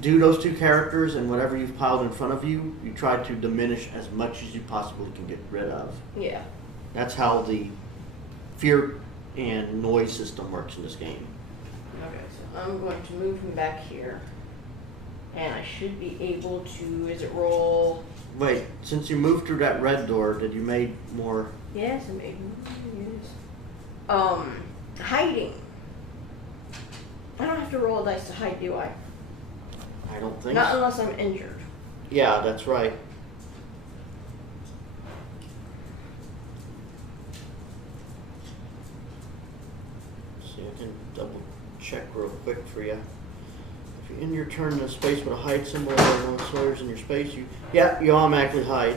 do those 2 characters, and whatever you've piled in front of you, you try to diminish as much as you possibly can get rid of. Yeah. That's how the fear and noise system works in this game. Okay, so I'm going to move him back here. And I should be able to, is it roll? Wait, since you moved through that red door, did you make more? Yes, I made more. Hiding. I don't have to roll a dice to hide, do I? I don't think Not so. unless I'm injured. Yeah, that's right. See, I can double check real quick for you. If you end your turn in a space with a hide symbol or no Sawyers in your space, you automatically hide.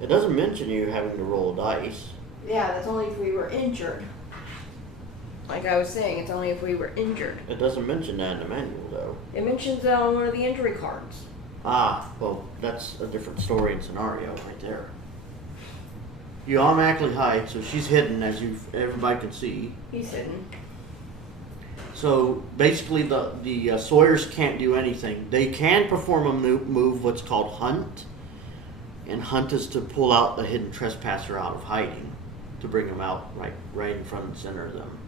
It doesn't mention you having to roll dice. Yeah, that's only if we were injured. Like I was saying, it's only if we were injured. It doesn't mention that in the manual, though. It mentions that on one of the injury cards. Ah, well, that's a different story and scenario right there. You automatically hide, so she's hidden, as everybody can see. He's hidden. So basically, the Sawyers can't do anything. They can perform a move, what's called hunt, and hunt is to pull out a hidden trespasser out of hiding, to bring them out right in front and center of them.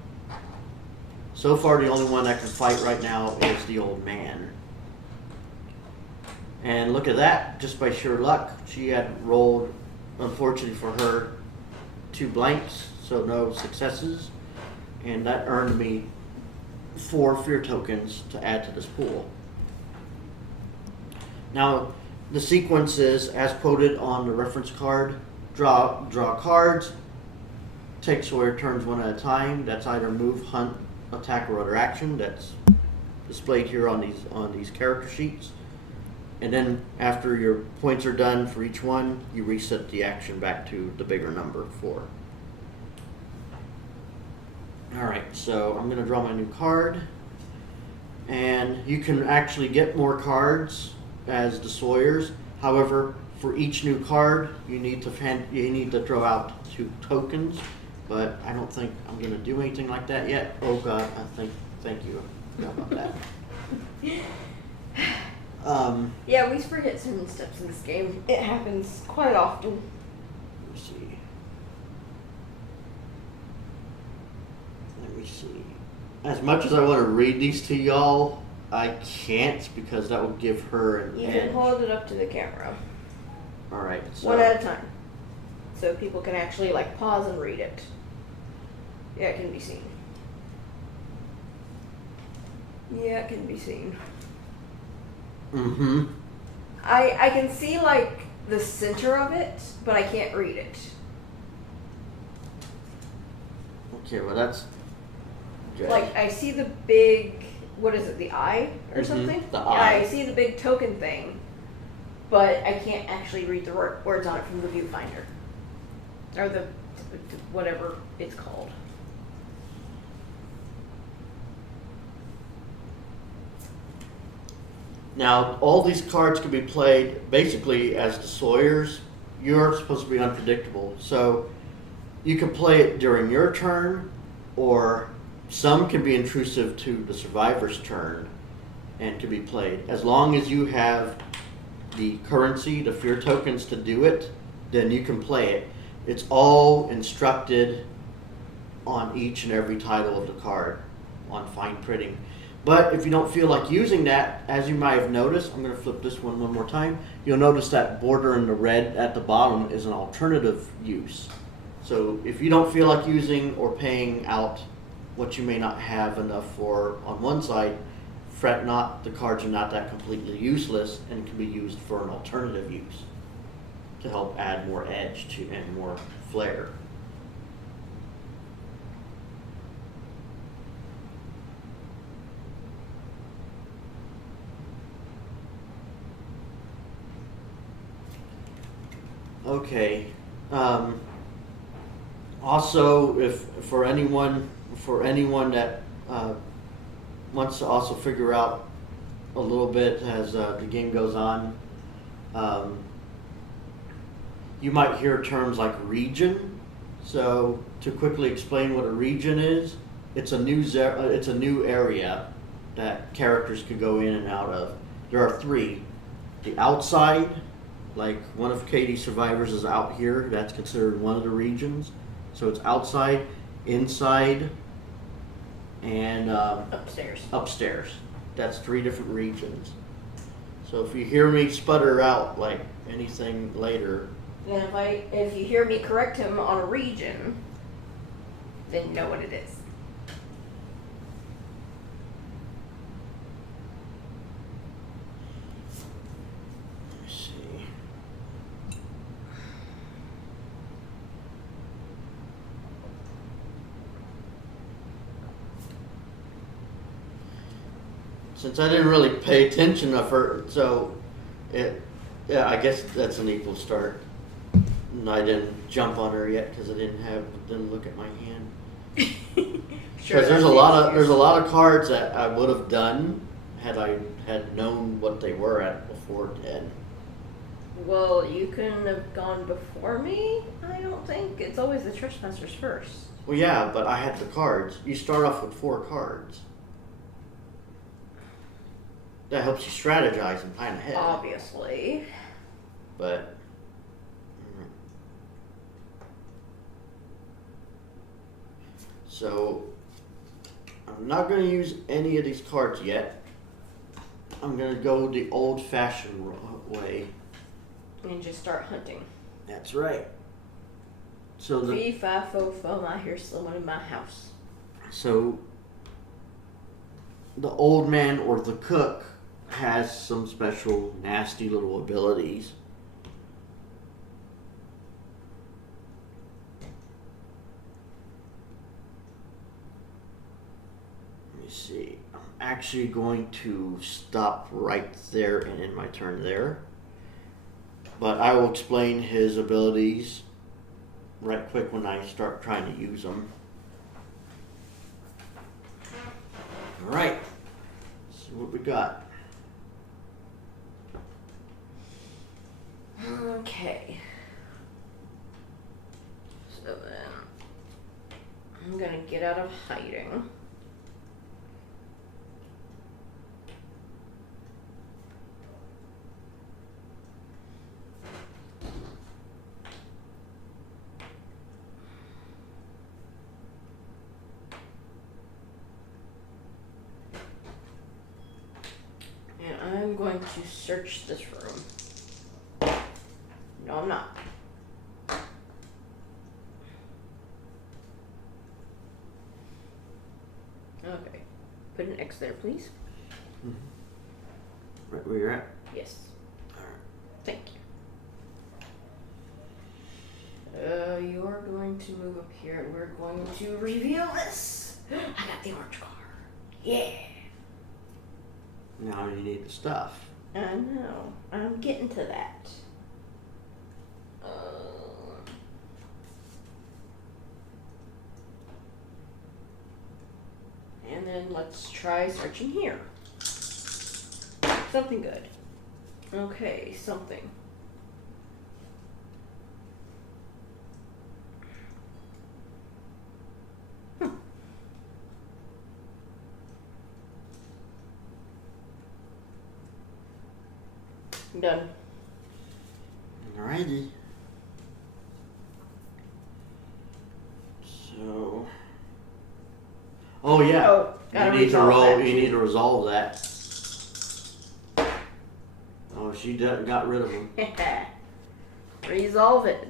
So far, the only one that can fight right now is the old man. And look at that, just by sheer luck, she had rolled, unfortunately for her, 2 blanks, so no successes. And that earned me 4 fear tokens to add to this pool. Now, the sequence is, as quoted on the reference card, draw cards, take Sawyer turns 1 at a time. That's either move, hunt, attack, or other action. That's displayed here on these character sheets. And then after your points are done for each one, you reset the action back to the bigger number 4. Alright, so I'm going to draw my new card. And you can actually get more cards as the Sawyers. However, for each new card, you need to throw out 2 tokens. But I don't think I'm going to do anything like that yet. Oh God, thank you. I forgot about that. Yeah, we forget certain steps in this game. It happens quite often. Let me see. as much as I want to read these to y'all, I can't because that would give her an You edge. can hold it up to the camera. Alright, so. One at a time. So people can actually like pause and read it. Yeah, it can be seen. Yeah, it can be seen. Mm-hmm. I can see like the center of it, but I can't read it. Okay, well that's good. Like I see the big, what is it, the eye or something? The Yeah, eye. I see the big token thing, but I can't actually read the words on it from the viewfinder. Or the whatever it's called. Now, all these cards can be played basically as the Sawyers. You're supposed to be unpredictable. So you can play it during your turn, or some can be intrusive to the survivor's turn and can be played. As long as you have the currency, the fear tokens to do it, then you can play it. It's all instructed on each and every title of the card on fine printing. But if you don't feel like using that, as you might have noticed, I'm going to flip this one more time, you'll notice that border in the red at the bottom is an alternative use. So if you don't feel like using or paying out what you may not have enough for on one side, fret not, the cards are not that completely useless and can be used for an alternative use to help add more edge to and more flair. Okay. Also, if for anyone that wants to also figure out a little bit as the game goes on, you might hear terms like region. So to quickly explain what a region is, it's a new area that characters can go in and out of. There are three: the outside. Like one of Katie's survivors is out here. That's considered one of the regions. So it's outside, inside, and upstairs. That's three different regions. So if you hear me sputter out like anything later, Then if you hear me correct him on a region, then you know what it is. let's see. Since I didn't really pay attention to her, so yeah, I guess that's an equal start. And I didn't jump on her yet because I didn't look at my hand. Because there's a lot of cards that I would have done had I had known what they were at before 10. Well, you couldn't have gone before me, I don't think. It's always the trespassers first. Well, yeah, but I had the cards. You start off with 4 cards. That helps you strategize and plan ahead. Obviously. But so I'm not going to use any of these cards yet. I'm going to go the old-fashioned way. And just start hunting. That's right. So Fee, fi, fo, fum, I hear someone in my house. So the old man or the cook has some special nasty little abilities. Let me see. I'm actually going to stop right there and end my turn there. But I will explain his abilities right quick when I start trying to use them. Alright. Let's see what we got. Okay. So then, I'm gonna get out of hiding. to search this room. No, I'm not. Okay. Put an X there, please. Right where you're at? Yes. Alright. Thank you. You're going to move up here and we're going to reveal this. I got the orange car. Yeah. Now you need the stuff. I know. I'm getting to that. And then let's try searching here. Something good. Okay, something. Done. Alrighty. So. Oh yeah. Oh, you gotta need to resolve roll. that. You need to resolve that. Oh, she got rid of him. Resolve it.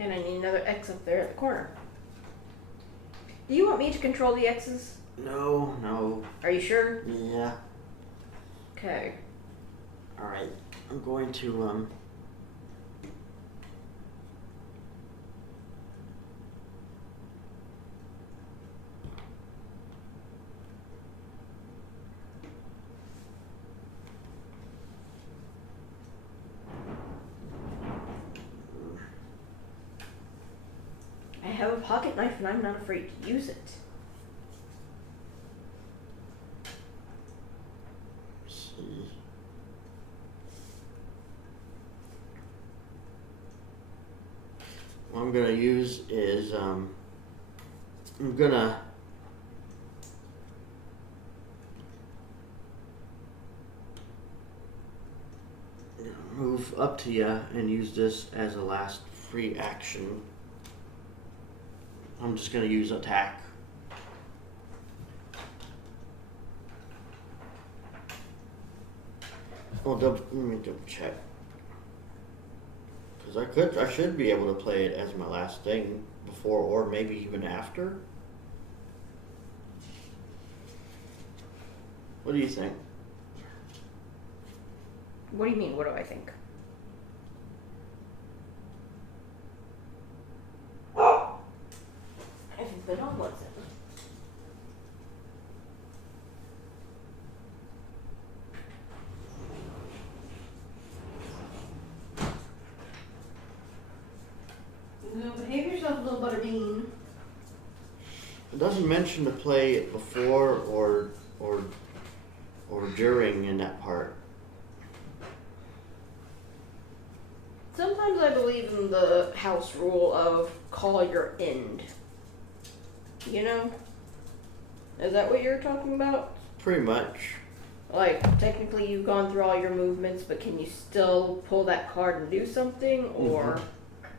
And I need another X up there at the corner. Do you want me to control the X's? No. Are you sure? Yeah. Okay. Alright. I'm going to I have a pocket knife and I'm not afraid to use it. see. What I'm gonna use is I'm gonna move up to you and use this as a last free action. I'm just gonna use attack. Well, let me double check. Because I should be able to play it as my last thing before or maybe even after. What do you think? What do you mean? What do I think? I think the dog wants it. No, behave yourself, little butterbean. It doesn't mention to play it before or during in that part. Sometimes I believe in the house rule of call your end. You know? Is that what you're talking about? Pretty much. Like, technically you've gone through all your movements, but can you still pull that card and do something? Or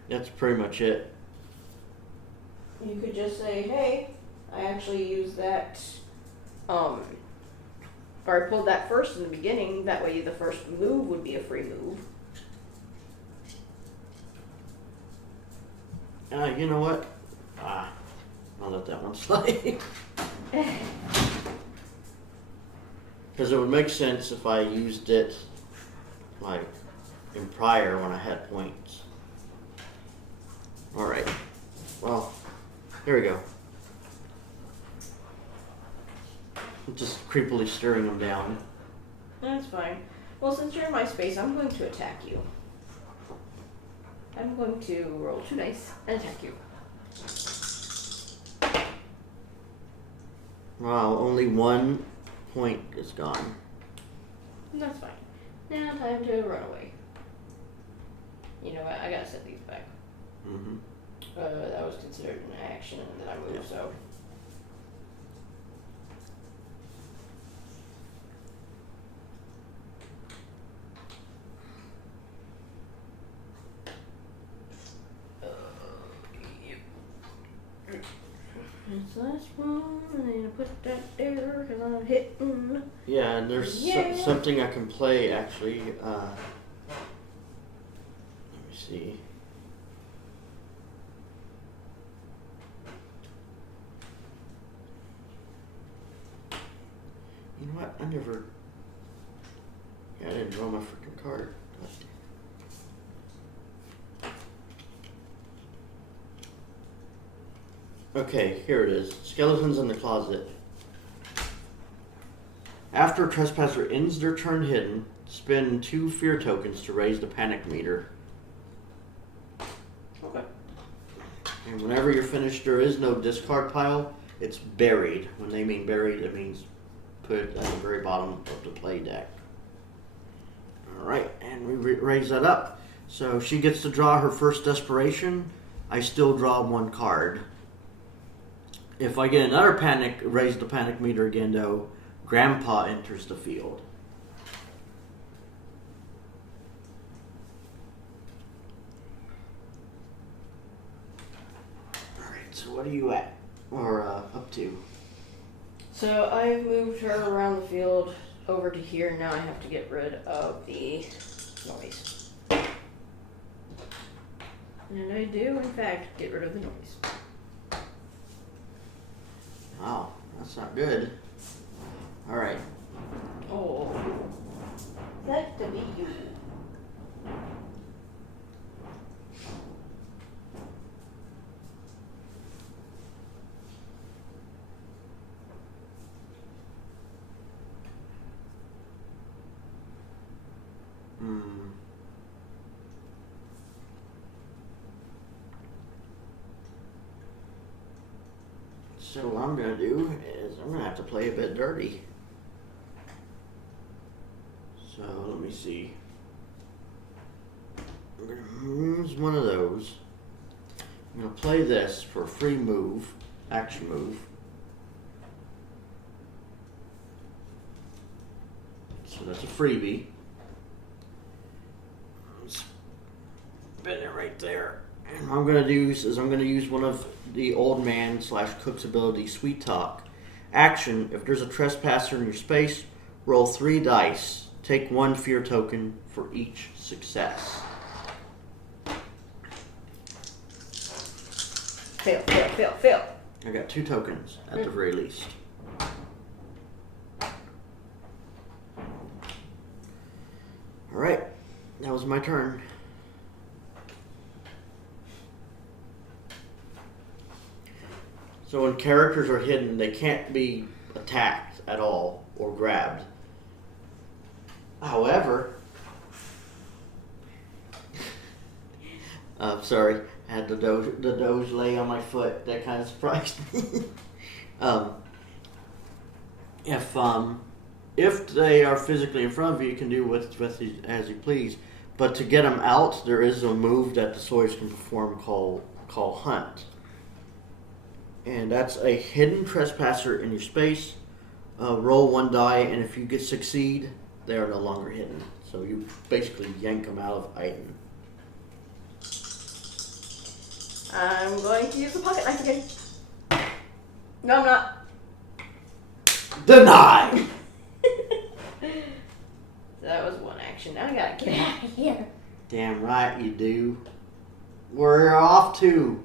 That's pretty much it. you could just say, hey, I actually used that, or I pulled that first in the beginning, that way the first move would be a free move. You know what? I'll let that one slide. Because it would make sense if I used it, like, in prior when I had points. Alright. Well, here we go. I'm just creepily stirring them down. That's fine. Well, since you're in my space, I'm going to attack you. I'm going to roll 2 dice and attack you. Wow, only 1 point is gone. That's fine. Now time to run away. You know what? I gotta set these back. Mm-hmm. That was considered an action and then I moved, so. That's the last one. I'm gonna put that there because I'm hitting. Yeah, and there's something I can play actually. Let me see. You know what? I never. Yeah, I didn't draw my freaking card. Okay, here it is. Skeletons in the closet. After a trespasser ends their turn hidden, spend 2 fear tokens to raise the panic meter. Okay. And whenever you're finished, there is no discard pile. It's buried. When they mean buried, it means put it at the very bottom of the play deck. Alright, and we raise that up. So she gets to draw her first desperation. I still draw 1 card. If I get another panic, raise the panic meter again though, Grandpa enters the field. Alright, so what are you at? Or up to? So I've moved her around the field over to here. Now I have to get rid of the noise. And I do, in fact, get rid of the noise. Wow, that's not good. Alright. Oh. That to be you. So what I'm going to do is I'm going to have to play a bit dirty. So let me see. I'm going to use one of those. I'm going to play this for a free move, action move. So that's a freebie. Spin it right there. And what I'm going to do is I'm going to use one of the old man / cook's ability, Sweet Talk. Action, if there's a trespasser in your space, roll 3 dice. Take 1 fear token for each success. Fail, fail, fail, fail. I got 2 tokens at the very least. Alright, that was my turn. So when characters are hidden, they can't be attacked at all or grabbed. However, sorry, I had the doge lay on my foot. That kind of surprised me. If they are physically in front of you, you can do with as you please. But to get them out, there is a move that the Sawyers can perform called Hunt. And that's a hidden trespasser in your space. Roll 1 die, and if you succeed, they are no longer hidden. So you basically yank them out of item. I'm going to use the pocket knife again. No, I'm not. Deny! That was 1 action. Now I gotta get out of here. Damn right you do. We're off to.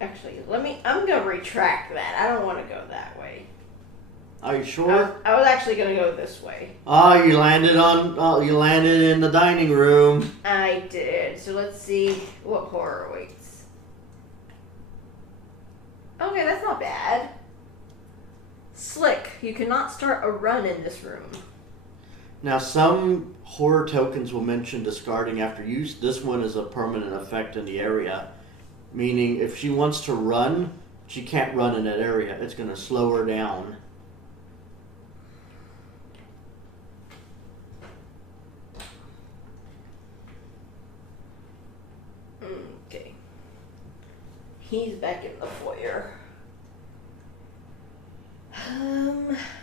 Actually, I'm gonna retract that. I don't want to go that way. Are you sure? I was actually gonna go this way. Oh, you landed in the dining room. I did. So let's see what horror awaits. Okay, that's not bad. Slick. You cannot start a run in this room. Now, some horror tokens will mention discarding after use. This one is a permanent effect in the area. Meaning, if she wants to run, she can't run in that area. It's going to slow her down. Okay. He's back in the foyer.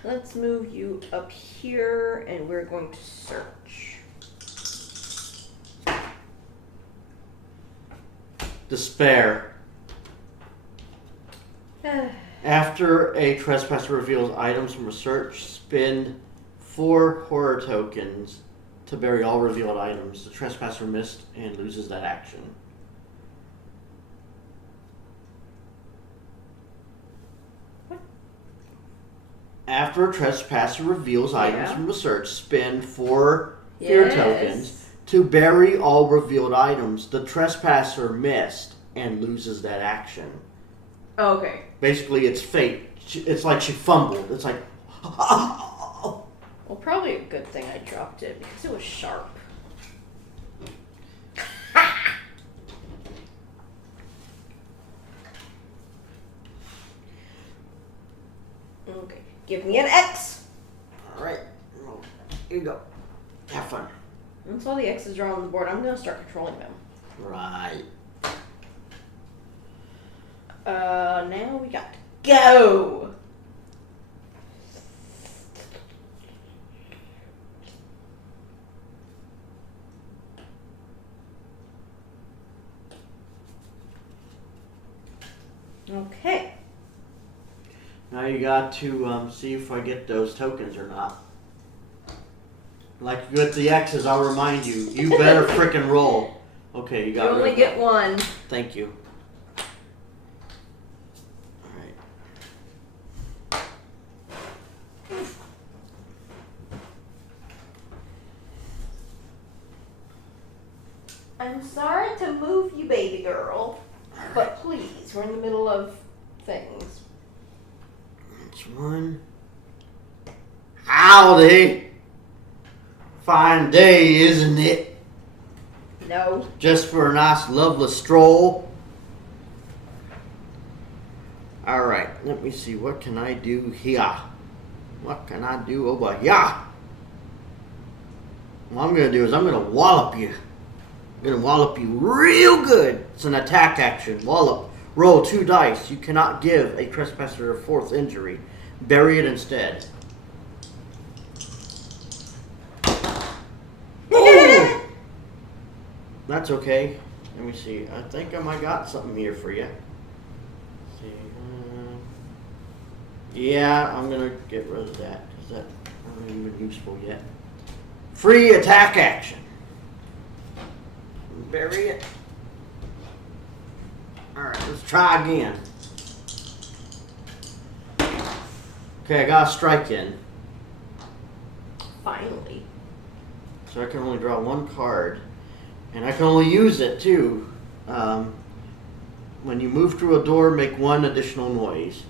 Let's move you up here, and we're going to search. Despair. After a trespasser reveals items from a search, spend 4 horror tokens to bury all revealed items. The trespasser missed and loses that action. What? After a trespasser reveals items from a search, spend 4 fear tokens to bury all revealed items. The trespasser missed and loses that action. Okay. Basically, it's fate. It's like she fumbled. It's like... Well, probably a good thing I dropped it because it was sharp. Okay, give me an X. All right, here you go. Have fun. Once all the X's are on the board, I'm gonna start controlling them. Right. Now we got to go. Okay. Now you got to see if I get those tokens or not. Like you get the X's, I'll remind you. You better frickin' roll. Okay, you got it. You only get one. Thank you. Alright. I'm sorry to move you, baby girl. But please, we're in the middle of things. That's one. Howdy. Fine day, isn't it? No. Just for a nice, loveless stroll. Alright, let me see. What can I do here? What can I do over here? What I'm going to do is I'm going to wallop you. I'm going to wallop you real good. It's an attack action. Wallop. Roll 2 dice. You cannot give a trespasser a 4th injury. Bury it instead. Ooh! That's okay. Let me see. I think I might got something here for you. Let's see. Yeah, I'm going to get rid of that because that hasn't even been useful yet. Free attack action. Bury it. Alright, let's try again. Okay, I got a strike in. Finally. So I can only draw 1 card. And I can only use it too. When you move through a door, make 1 additional noise.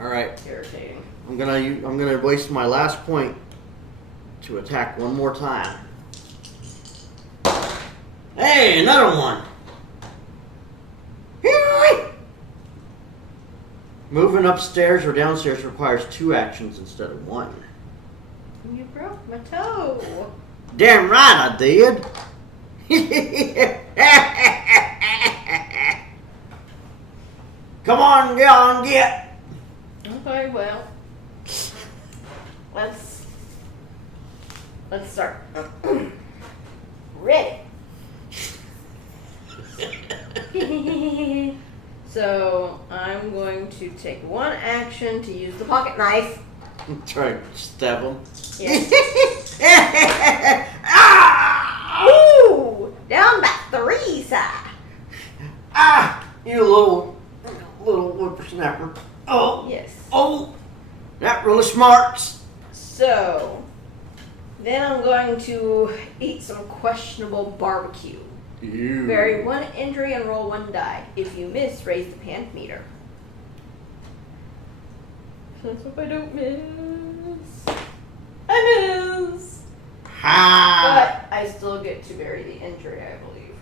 Alright. Irritating. I'm gonna waste my last point to attack 1 more time. Hey, another one. Moving upstairs or downstairs requires 2 actions instead of 1. You broke my toe. Damn right I did. Come on, get on, get. Okay, well. Let's start. Ready. So I'm going to take 1 action to use the pocket knife. Try to stab him. Yeah. Ah! Ooh! Down by 3 side. Ah! You little whippersnapper. Oh. Yes. Oh. That really smarts. So then I'm going to eat some questionable barbecue. Ew. Bury 1 injury and roll 1 die. If you miss, raise the panic meter. Let's hope I don't miss. I miss! Ha! But I still get to bury the injury, I believe.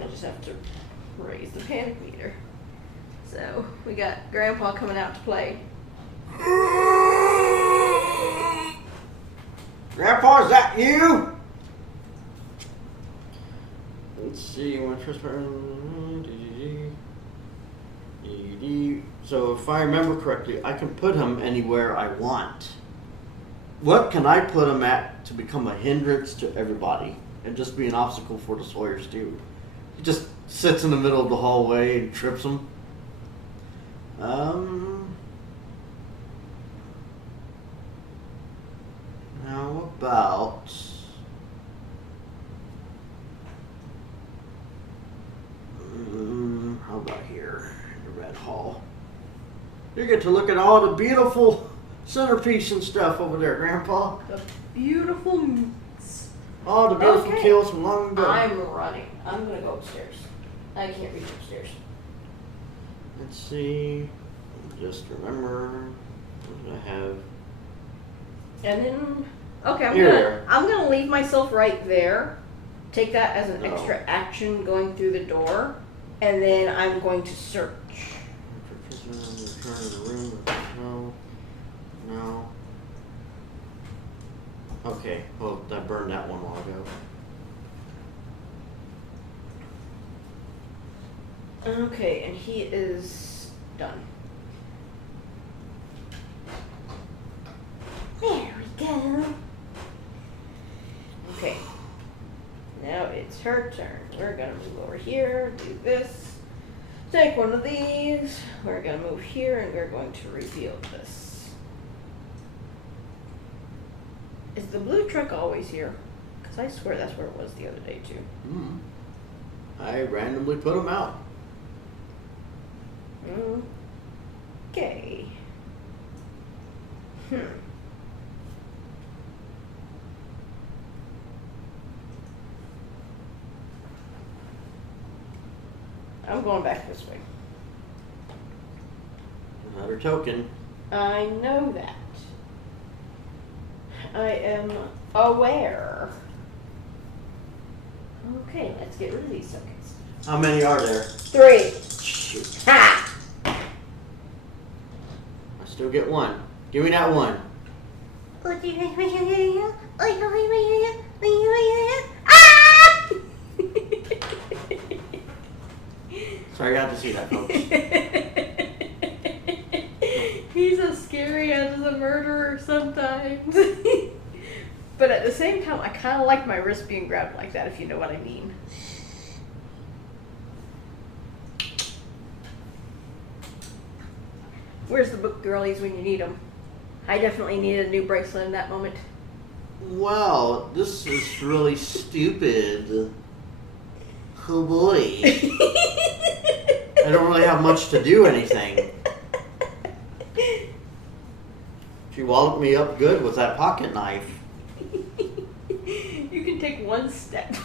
I just have to raise the panic meter. So, we got Grandpa coming out to play. Grandpa, is that you? Let's see. So if I remember correctly, I can put him anywhere I want. What can I put him at to become a hindrance to everybody and just be an obstacle for the Sawyers too? He just sits in the middle of the hallway and trips them. How about... how about here in the red hall? You get to look at all the beautiful centerpiece and stuff over there, Grandpa. The beautiful... All the beautiful Okay. kills from long ago. I'm running. I'm gonna go upstairs. I can't reach upstairs. Let's see. Just remember what do I have. And then, okay, Here. I'm gonna leave myself right there. Take that as an No. extra action going through the door, and then I'm going to search. Return to the room. No. No. Okay. Well, I burned that one a while ago. Okay, and he is done. There we go. Okay. Now it's her turn. We're gonna move over here, do this. Take one of these. We're gonna move here and we're going to reveal this. Is the blue truck always here? Because I swear that's where it was the other day too. I randomly put them out. Okay. I'm going back this way. Another token. I know that. I am aware. Okay, let's get rid of these tokens. How many are there? 3. Shoot. Ha! I still get one. Give me that one. Ah! Sorry, I got to see that, folks. He's as scary as a murderer sometimes. But at the same time, I kind of like my wrist being grabbed like that, if you know what I mean. Where's the book girlies when you need them? I definitely needed a new bracelet in that moment. Wow, this is really stupid. Oh boy. I don't really have much to do anything. She walloped me up good with that pocket knife. You can take one step.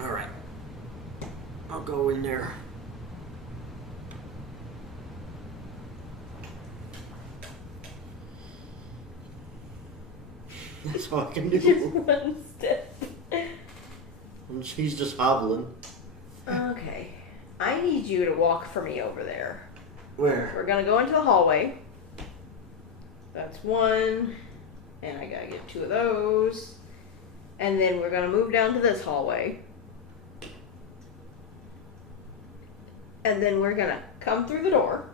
Alright. I'll go in there. That's all I can Just do. one step. She's just hobbling. Okay. I need you to walk for me over there. Where? We're gonna go into the hallway. That's one. And I gotta get 2 of those. And then we're gonna move down to this hallway. And then we're gonna come through the door.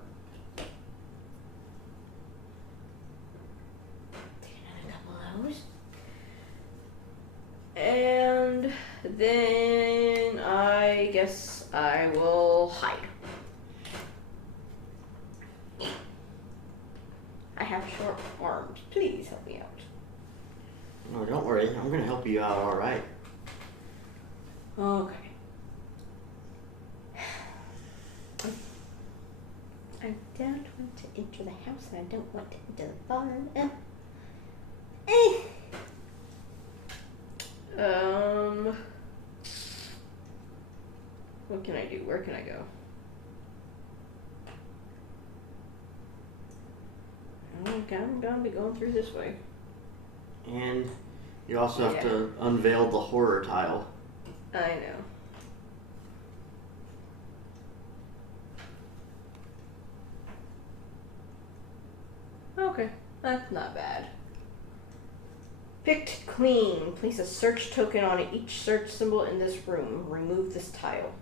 Take another couple of those. And then I guess I will hide. I have short arms. Please help me out. No, don't worry. I'm going to help you out all right. Okay. I don't want to enter the house and I don't want to enter the barn. What can I do? Where can I go? Okay, I'm gonna be going through this way. And you also have to unveil the horror tile. I know. Okay, that's not bad. Picked clean. Place a search token on each search symbol in this room. Remove this tile.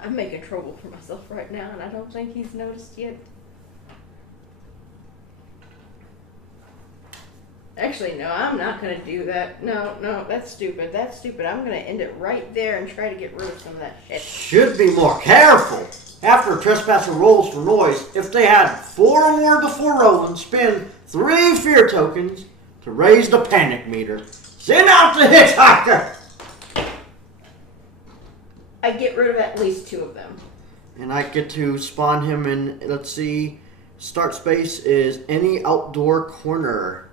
I'm making trouble for myself right now, and I don't think he's noticed yet. Actually, no, I'm not going to do that. No, that's stupid. That's stupid. I'm going to end it right there and try to get rid of some of that shit. Should be more careful. After a trespasser rolls for noise, if they had 4 or more before rolling, spend 3 fear tokens to raise the panic meter. Send out the hitchhiker! I get rid of at least 2 of them. And I get to spawn him in, let's see, start space is any outdoor corner.